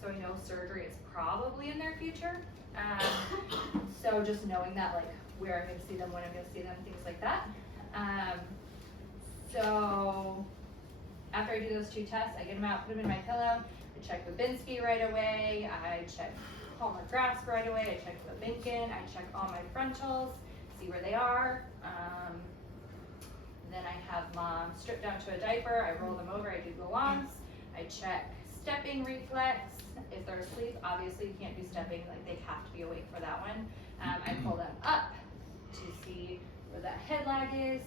So I know surgery is probably in their future. So just knowing that, like where I'm going to see them, when I'm going to see them, things like that. So after I do those 2 tests, I get them out, put them in my pillow. I check Babinski right away. I check Palmer grasp right away. I check Babinkin. I check all my frontals, see where they are. Then I have mom strip down to a diaper. I roll them over. I do go-ons. I check stepping reflex. If they're asleep, obviously you can't do stepping. Like they have to be awake for that one. I pull them up to see where that head lag is.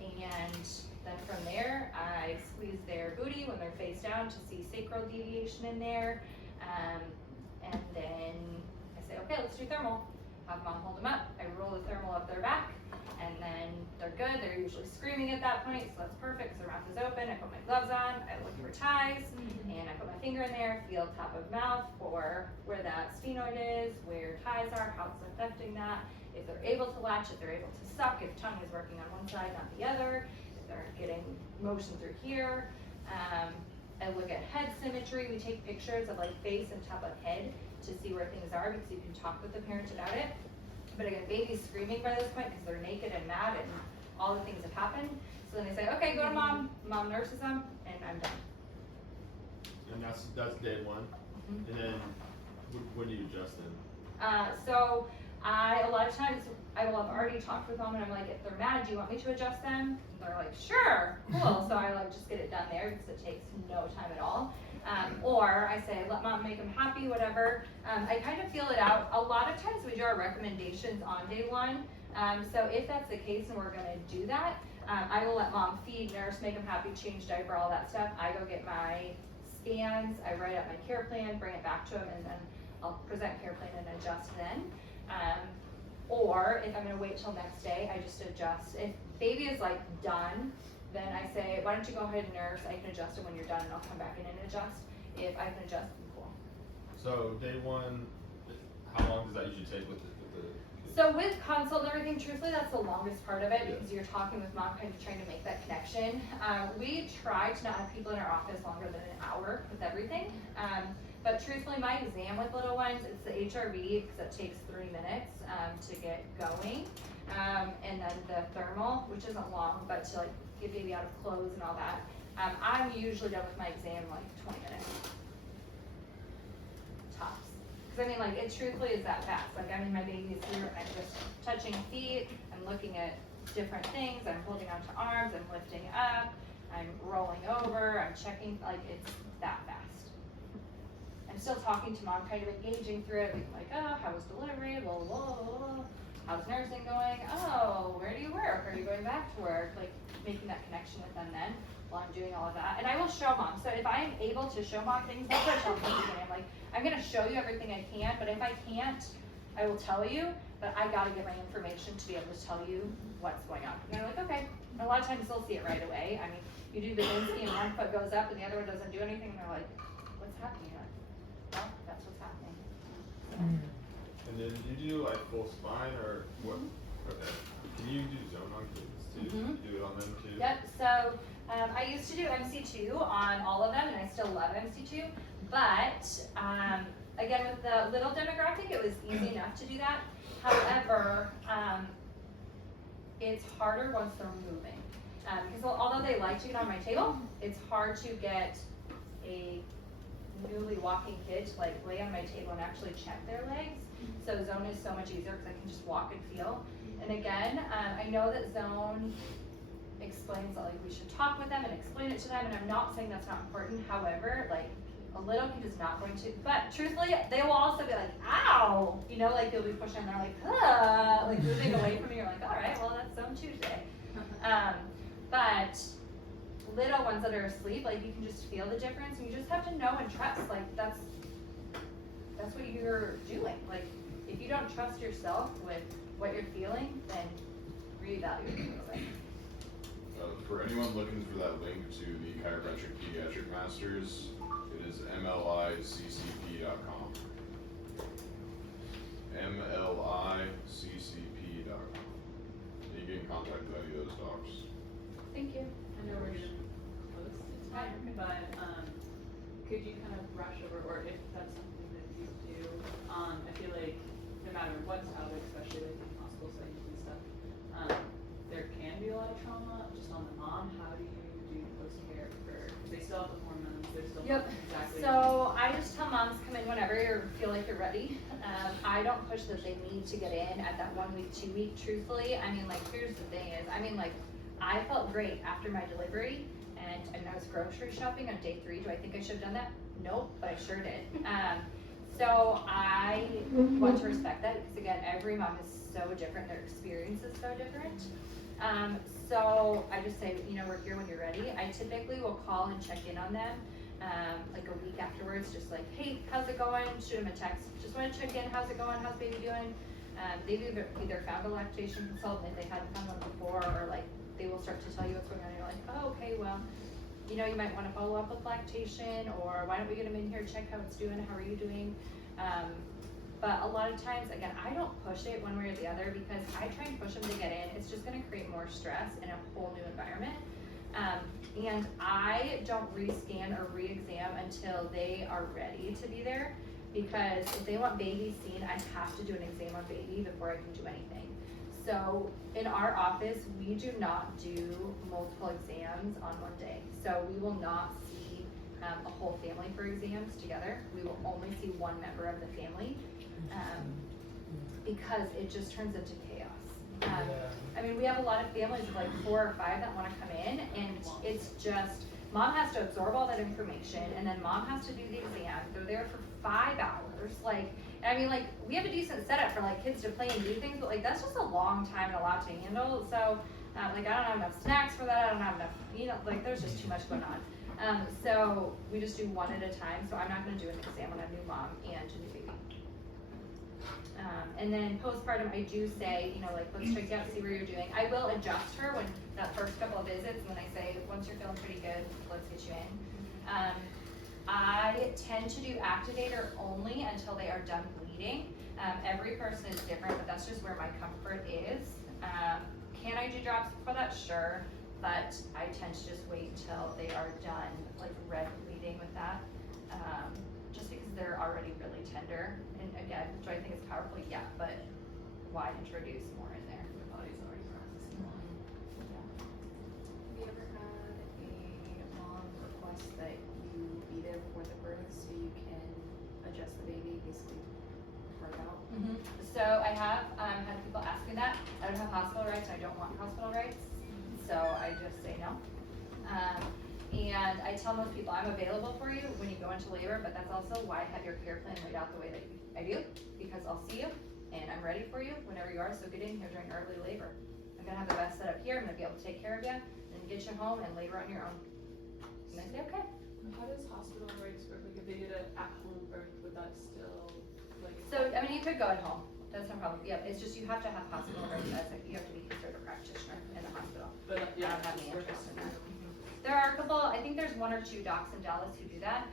And then from there, I squeeze their booty when they're face down to see sacral deviation in there. And then I say, okay, let's do thermal. Have mom hold them up. I roll the thermal up their back, and then they're good. They're usually screaming at that point, so that's perfect because their mouth is open. I put my gloves on. I look for ties, and I put my finger in there, feel top of mouth for where that sphenoid is, where ties are, how it's affecting that. If they're able to latch, if they're able to suck, if tongue is working on one side, not the other, if they're getting motion through here. I look at head symmetry. We take pictures of like face and top of head to see where things are because you can talk with the parent about it. But again, baby's screaming by this point because they're naked and mad and all the things have happened. So then they say, okay, go to mom. Mom nurses them, and I'm done. And that's day 1. And then when do you adjust them? So a lot of times I will have already talked with mom and I'm like, if they're mad, do you want me to adjust them? And they're like, sure, cool. So I like just get it done there because it takes no time at all. Or I say, let mom make them happy, whatever. I kind of feel it out. A lot of times we do our recommendations on day 1. So if that's the case and we're gonna do that, I will let mom feed, nurse, make them happy, change diaper, all that stuff. I go get my scans, I write up my care plan, bring it back to them, and then I'll present care plan and adjust then. Or if I'm gonna wait till next day, I just adjust. If baby is like done, then I say, why don't you go ahead and nurse, I can adjust it when you're done and I'll come back in and adjust. If I can adjust, then cool. So day one, how long does that usually take with the kids? So with consult and everything, truthfully, that's the longest part of it because you're talking with mom, kind of trying to make that connection. We try to not have people in our office longer than an hour with everything. But truthfully, my exam with little ones, it's the HRV because it takes 3 minutes to get going. And then the thermal, which isn't long, but to like get baby out of clothes and all that. I'm usually done with my exam in like 20 minutes. Tops. Because I mean, like, it truthfully is that fast. Like, I mean, my baby's here and I'm just touching feet, I'm looking at different things, I'm holding onto arms, I'm lifting up, I'm rolling over, I'm checking, like, it's that fast. I'm still talking to mom, kind of engaging through it, being like, oh, how was delivery, blah, blah, blah, blah. How's nursing going? Oh, where do you work? Are you going back to work? Like, making that connection with them then while I'm doing all of that. And I will show mom. So if I am able to show mom things, that's what I tell them at the beginning. I'm like, I'm gonna show you everything I can, but if I can't, I will tell you, but I gotta get my information to be able to tell you what's going on. And they're like, okay. And a lot of times they'll see it right away. I mean, you do the Insky and one foot goes up and the other one doesn't do anything, and they're like, what's happening? You're like, well, that's what's happening. And then do you do like full spine or what? Okay. Can you do zone on kids too? You do it on them too? Yep, so I used to do MC2 on all of them, and I still love MC2, but again, with the little demographic, it was easy enough to do that. However, it's harder once they're moving. Because although they like to get on my table, it's hard to get a newly walking kid to like lay on my table and actually check their legs. So zone is so much easier because I can just walk and feel. And again, I know that zone explains that like we should talk with them and explain it to them, and I'm not saying that's not important. However, like a little kid is not going to, but truthfully, they will also be like, ow, you know, like you'll be pushing and they're like, like moving away from you. You're like, all right, well that's zone 2 today. But little ones that are asleep, like you can just feel the difference, and you just have to know and trust. Like that's what you're doing. Like if you don't trust yourself with what you're feeling, then reevaluate it. For anyone looking for that link to the Chiropractic Pediatric Masters, it is mliccp.com. mliccp.com. You get in contact with any of those docs. Thank you. I know we're gonna close the time, but could you kind of brush over, or if that's something that you do, I feel like no matter what's out, especially like in hospital settings and stuff, there can be a lot of trauma just on the mom. How do you do post-care for, because they still have the hormones, they're still not exactly. So I just tell moms come in whenever you feel like you're ready. I don't push that they need to get in at that 1 week, 2 week, truthfully. I mean, like, here's the thing is, I mean, like, I felt great after my delivery, and I was grocery shopping on day 3. Do I think I should have done that? Nope, but I sure did. So I want to respect that because again, every mom is so different, their experience is so different. So I just say, you know, we're here when you're ready. I typically will call and check in on them like a week afterwards, just like, hey, how's it going? Shoot them a text. Just want to check in, how's it going? How's baby doing? They've either found a lactation consultant if they hadn't found one before, or like they will start to tell you what's going on. You're like, oh, okay, well, you know, you might want to follow up with lactation, or why don't we get them in here, check how it's doing, how are you doing? But a lot of times, again, I don't push it one way or the other because I try and push them to get in. It's just going to create more stress in a whole new environment. And I don't rescan or re-exam until they are ready to be there, because if they want baby seen, I have to do an exam on baby before I can do anything. So in our office, we do not do multiple exams on one day. So we will not see a whole family for exams together. We will only see one member of the family because it just turns into chaos. I mean, we have a lot of families of like 4 or 5 that want to come in, and it's just, mom has to absorb all that information, and then mom has to do the exam. They're there for 5 hours. Like, I mean, like, we have a decent setup for like kids to play and do things, but like that's just a long time and a lot to handle. So like, I don't have enough snacks for that. I don't have enough, you know, like there's just too much going on. So we just do one at a time, so I'm not gonna do an exam on a new mom and a new baby. And then postpartum, I do say, you know, like, let's check you out, see where you're doing. I will adjust her when that first couple of visits, and then I say, once you're feeling pretty good, let's get you in. I tend to do activator only until they are done bleeding. Every person is different, but that's just where my comfort is. Can I do drops before that? Sure, but I tend to just wait until they are done, like red bleeding with that. Just because they're already really tender. And again, do I think it's powerful? Yeah, but why introduce more in there? Your body's already processing more. Have you ever had a mom request that you be there before the birth so you can adjust the baby, basically work out? So I have had people ask me that. I don't have hospital rights, and I don't want hospital rights, so I just say no. And I tell most people I'm available for you when you go into labor, but that's also why I have your care plan laid out the way that I do, because I'll see you and I'm ready for you whenever you are, so get in here during early labor. I'm gonna have the best setup here, I'm gonna be able to take care of you and get you home and labor on your own. And they say, okay. How does hospital rights work? Like if they did an at-home birth, would that still, like? So, I mean, you could go at home, that's no problem. Yeah, it's just you have to have hospital rights, as like, you have to be considered a practitioner in the hospital. But I don't have any interest in that. There are a couple, I think there's 1 or 2 docs in Dallas who do that.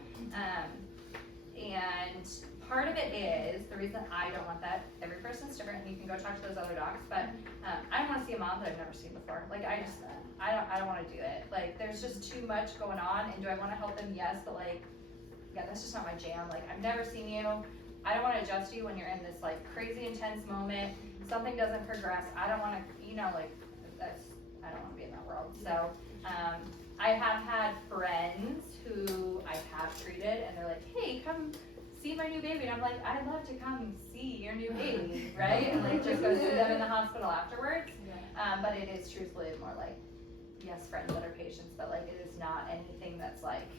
And part of it is, the reason I don't want that, every person's different, and you can go talk to those other docs, but I don't wanna see a mom that I've never seen before. Like, I don't wanna do it. Like, there's just too much going on, and do I wanna help them? Yes, but like, yeah, that's just not my jam. Like, I've never seen you. I don't wanna adjust you when you're in this like crazy intense moment. Something doesn't progress. I don't wanna, you know, like, I don't wanna be in that world. So, I have had friends who I have treated, and they're like, hey, come see my new baby. And I'm like, I'd love to come see your new baby, right? And like just go see them in the hospital afterwards. But it is truthfully more like, yes, friends that are patients, but like it is not anything that's like,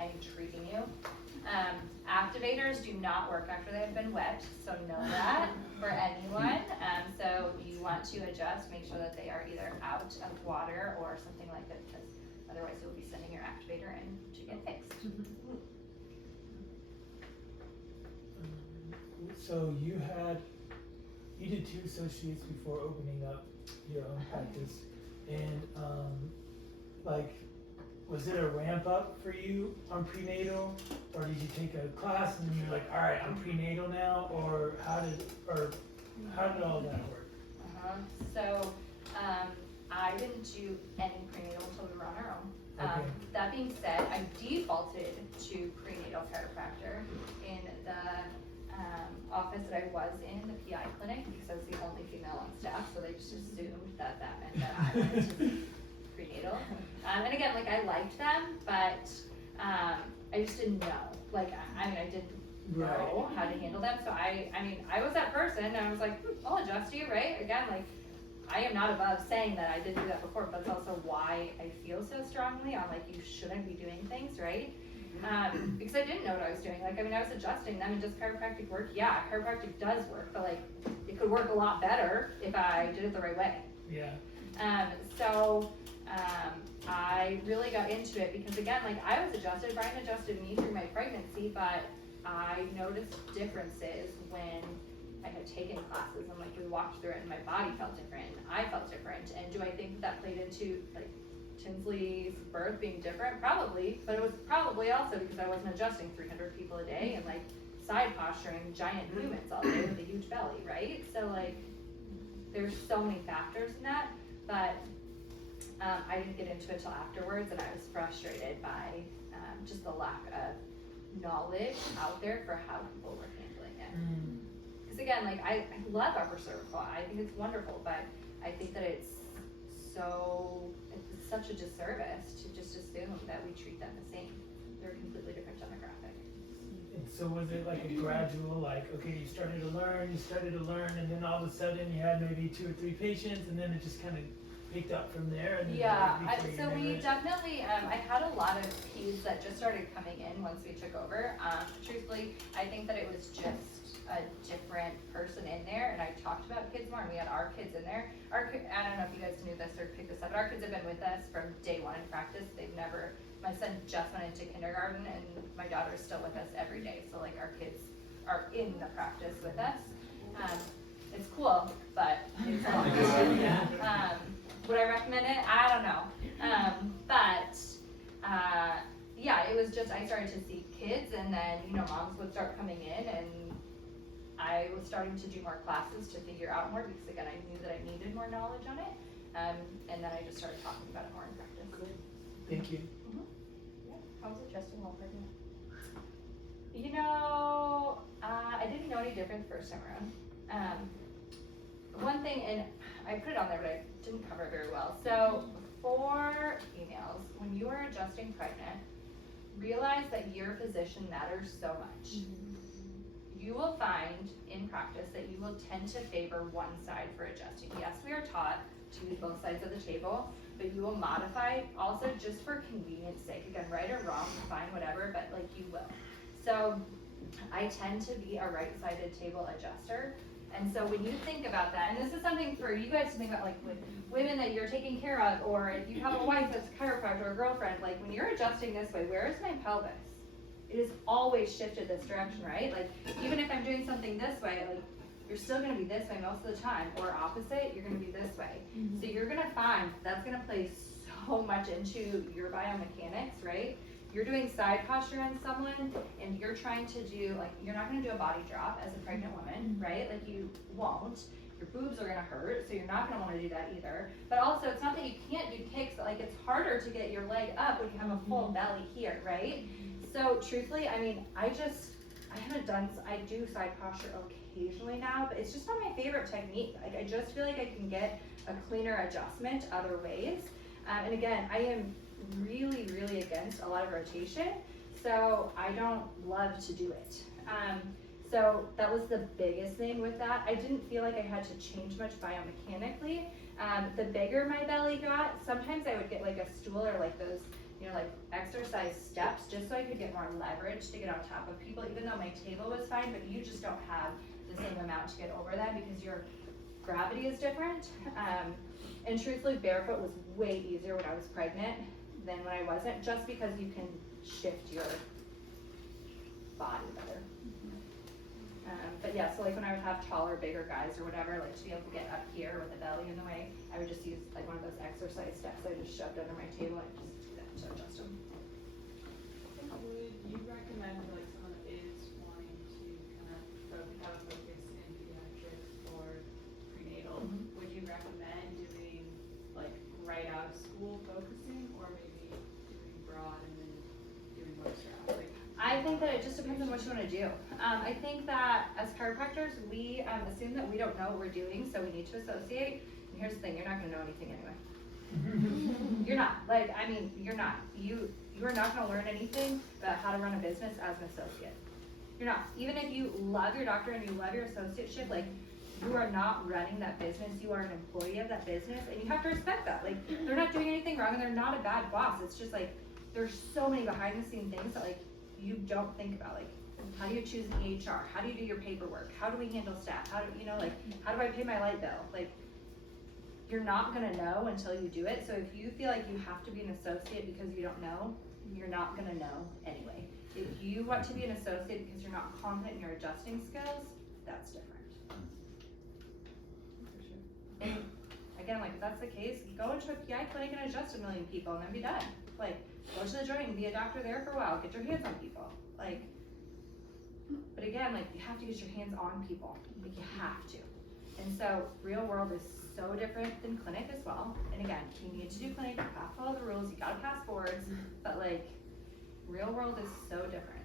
I'm treating you. Activators do not work after they've been wet, so know that for anyone. So you want to adjust, make sure that they are either out of water or something like that, because otherwise you'll be sending your activator in to get fixed. So you did 2 associates before opening up your own practice, and like, was it a ramp up for you on prenatal, or did you take a class and you're like, all right, I'm prenatal now, or how did all that work? So I didn't do any prenatal until we were on our own. Okay. That being said, I defaulted to prenatal chiropractor in the office that I was in, the PI clinic, because I was the only female on staff, so they just assumed that meant that I went to prenatal. And again, like, I liked them, but I just didn't know. Like, I mean, I didn't know how to handle them, so I mean, I was that person, and I was like, I'll adjust you, right? Again, like, I am not above saying that I didn't do that before, but it's also why I feel so strongly on, like, you shouldn't be doing things, right? Because I didn't know what I was doing. Like, I mean, I was adjusting them, and does chiropractic work? Yeah, chiropractic does work, but like, it could work a lot better if I did it the right way. Yeah. So I really got into it because, again, like, I was adjusted. Brian adjusted me through my pregnancy, but I noticed differences when I had taken classes, and like, we walked through it, and my body felt different, and I felt different. And do I think that played into like Tinsley's birth being different? Probably, but it was probably also because I wasn't adjusting 300 people a day and like side posturing giant humans all day with a huge belly, right? So like, there's so many factors in that, but I didn't get into it till afterwards, and I was frustrated by just the lack of knowledge out there for how people were handling it. Because again, like, I love upper cervical. I think it's wonderful, but I think that it's such a disservice to just assume that we treat them the same. They're a completely different demographic. And so was it like a gradual, like, okay, you started to learn, and then all of a sudden you had maybe 2 or 3 patients, and then it just kind of picked up from there? And Yeah, so we definitely, I had a lot of peds that just started coming in once we took over. Truthfully, I think that it was just a different person in there, and I talked about kids more, and we had our kids in there. I don't know if you guys knew this or picked this up, but our kids have been with us from day one in practice. My son just went into kindergarten, and my daughter is still with us every day. So like our kids are in the practice with us. It's cool, but it's would I recommend it? I don't know. Yeah, it was just, I started to see kids, and then, moms would start coming in, and I was starting to do more classes to figure out more, because again, I knew that I needed more knowledge on it. And then I just started talking about it more in practice. Thank you. Yeah. How was adjusting while pregnant? I didn't know any difference first time around. One thing, and I put it on there, but I didn't cover it very well. So for females, when you are adjusting pregnant, realize that your position matters so much. You will find in practice that you will tend to favor one side for adjusting. Yes, we are taught to use both sides of the table, but you will modify also just for convenience sake. Again, right or wrong, fine, whatever, but like you will. So I tend to be a right-sided table adjuster. And so when you think about that, and this is something for you guys to think about, like with women that you're taking care of, or if you have a wife that's a chiropractor or a girlfriend, like when you're adjusting this way, where is my pelvis? It is always shifted this direction, right? Like even if I'm doing something this way, like you're still gonna be this way most of the time, or opposite, you're gonna be this way. So you're gonna find that's gonna play so much into your biomechanics, right? You're doing side posture on someone, and you're trying to do, like, you're not gonna do a body drop as a pregnant woman, right? Like you won't. Your boobs are gonna hurt, so you're not gonna wanna do that either. But also, it's not that you can't do kicks, but like it's harder to get your leg up when you have a full belly here, right? So truthfully, I mean, I do side posture occasionally now, but it's just not my favorite technique. Like I just feel like I can get a cleaner adjustment other ways. And again, I am really, really against a lot of rotation, so I don't love to do it. So that was the biggest thing with that. I didn't feel like I had to change much biomechanically. The bigger my belly got, sometimes I would get like a stool or like those, like exercise steps, just so I could get more leverage to get on top of people, even though my table was fine, but you just don't have the same amount to get over that because your gravity is different. And truthfully, barefoot was way easier when I was pregnant than when I wasn't, just because you can shift your body better. But yeah, so like when I would have taller, bigger guys or whatever, like to be able to get up here with the belly in the way, I would just use like one of those exercise steps I just shoved under my table and just do that to adjust them. Would you recommend for like someone that is wanting to kind of have a focus in pediatrics or prenatal, would you recommend doing like right out of school focusing, or maybe doing broad and then doing most rounds? Like, I think that it just depends on what you want to do. I think that as chiropractors, we assume that we don't know what we're doing, so we need to associate. And here's the thing, you're not going to know anything anyway. You're not. Like, I mean, you're not. You are not going to learn anything about how to run a business as an associate. You're not. Even if you love your doctor and you love your associateship, like, you are not running that business. You are an employee of that business, and you have to respect that. Like, they're not doing anything wrong, and they're not a bad boss. It's just like, there's so many behind the scenes things that like you don't think about. Like, how do you choose an EHR? How do you do your paperwork? How do we handle staff? How do how do I pay my light bill? Like, you're not gonna know until you do it. So if you feel like you have to be an associate because you don't know, you're not gonna know anyway. If you want to be an associate because you're not confident in your adjusting skills, that's different. And again, like if that's the case, go into a PI clinic and adjust 1 million people and then be done. Like, go to the joint and be a doctor there for a while. Get your hands on people. Like, but again, like you have to get your hands on people. Like you have to. And so real world is so different than clinic as well. And again, you need to do clinic, you have to follow the rules, you gotta pass boards, but like real world is so different.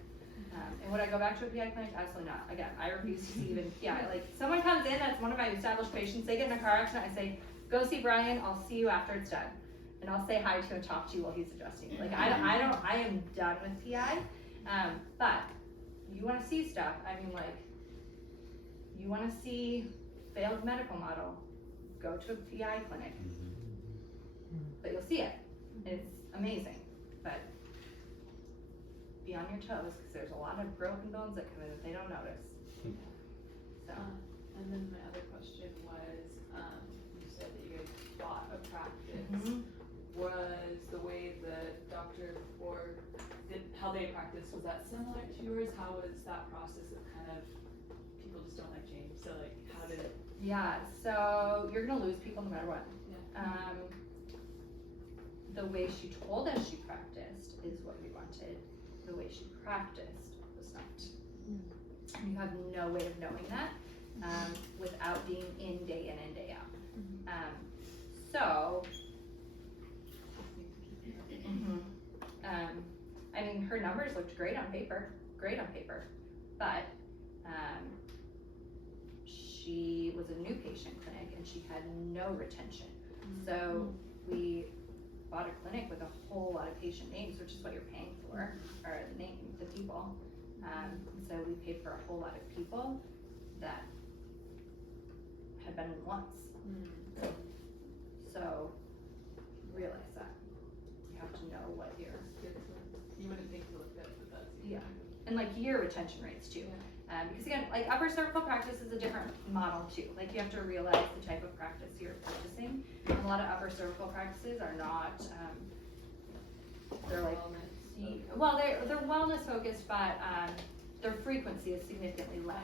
And would I go back to a PI clinic? Absolutely not. Again, I refuse to see even PI. Like someone comes in that's one of my established patients, they get in a car accident, I say, go see Brian, I'll see you after it's done. And I'll say hi to and talk to you while he's adjusting. Like I am done with PI. But you wanna see stuff, I mean like, you wanna see failed medical model, go to a PI clinic. But you'll see it. It's amazing. But be on your toes because there's a lot of broken bones that come in that they don't notice. So. And then my other question was, you said that you guys bought a practice. Mhm. Was the way the doctor before did how they practiced, was that similar to yours? How was that process of kind of people just don't like change? So like how did it? Yeah, so you're gonna lose people no matter what. Yeah. The way she told us she practiced is what we wanted. The way she practiced was not. You have no way of knowing that without being in day in and day out. So, I mean, her numbers looked great on paper, but she was a new patient clinic and she had no retention. So we bought a clinic with a whole lot of patient names, which is what you're paying for, or the people. So we paid for a whole lot of people that had been in once. So realize that. You have to know what you're. You wouldn't think to look at, but that's. Yeah. And like year retention rates too. Because again, like upper cervical practice is a different model too. Like you have to realize the type of practice you're purchasing. And a lot of upper cervical practices are not, they're like, well, they're wellness focused, but their frequency is significantly less.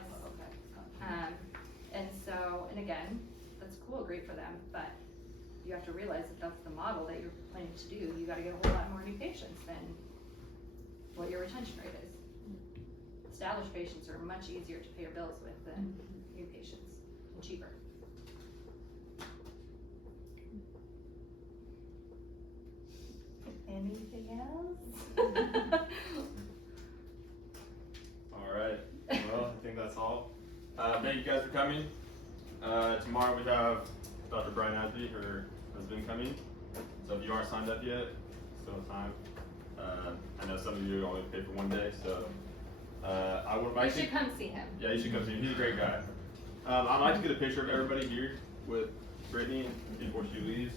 And so, and again, that's cool, great for them, but you have to realize that that's the model that you're planning to do. You gotta get a whole lot more new patients than what your retention rate is. Established patients are much easier to pay your bills with than new patients, and cheaper. Anything else? Alright, well, I think that's all. Thank you guys for coming. Tomorrow we have Dr. Brian Asby, her husband, coming. So if you aren't signed up yet, still have time. I know some of you only pay for one day, so I would like You should come see him. Yeah, you should come see him. He's a great guy. I'd like to get a picture of everybody here with Brittany before she leaves.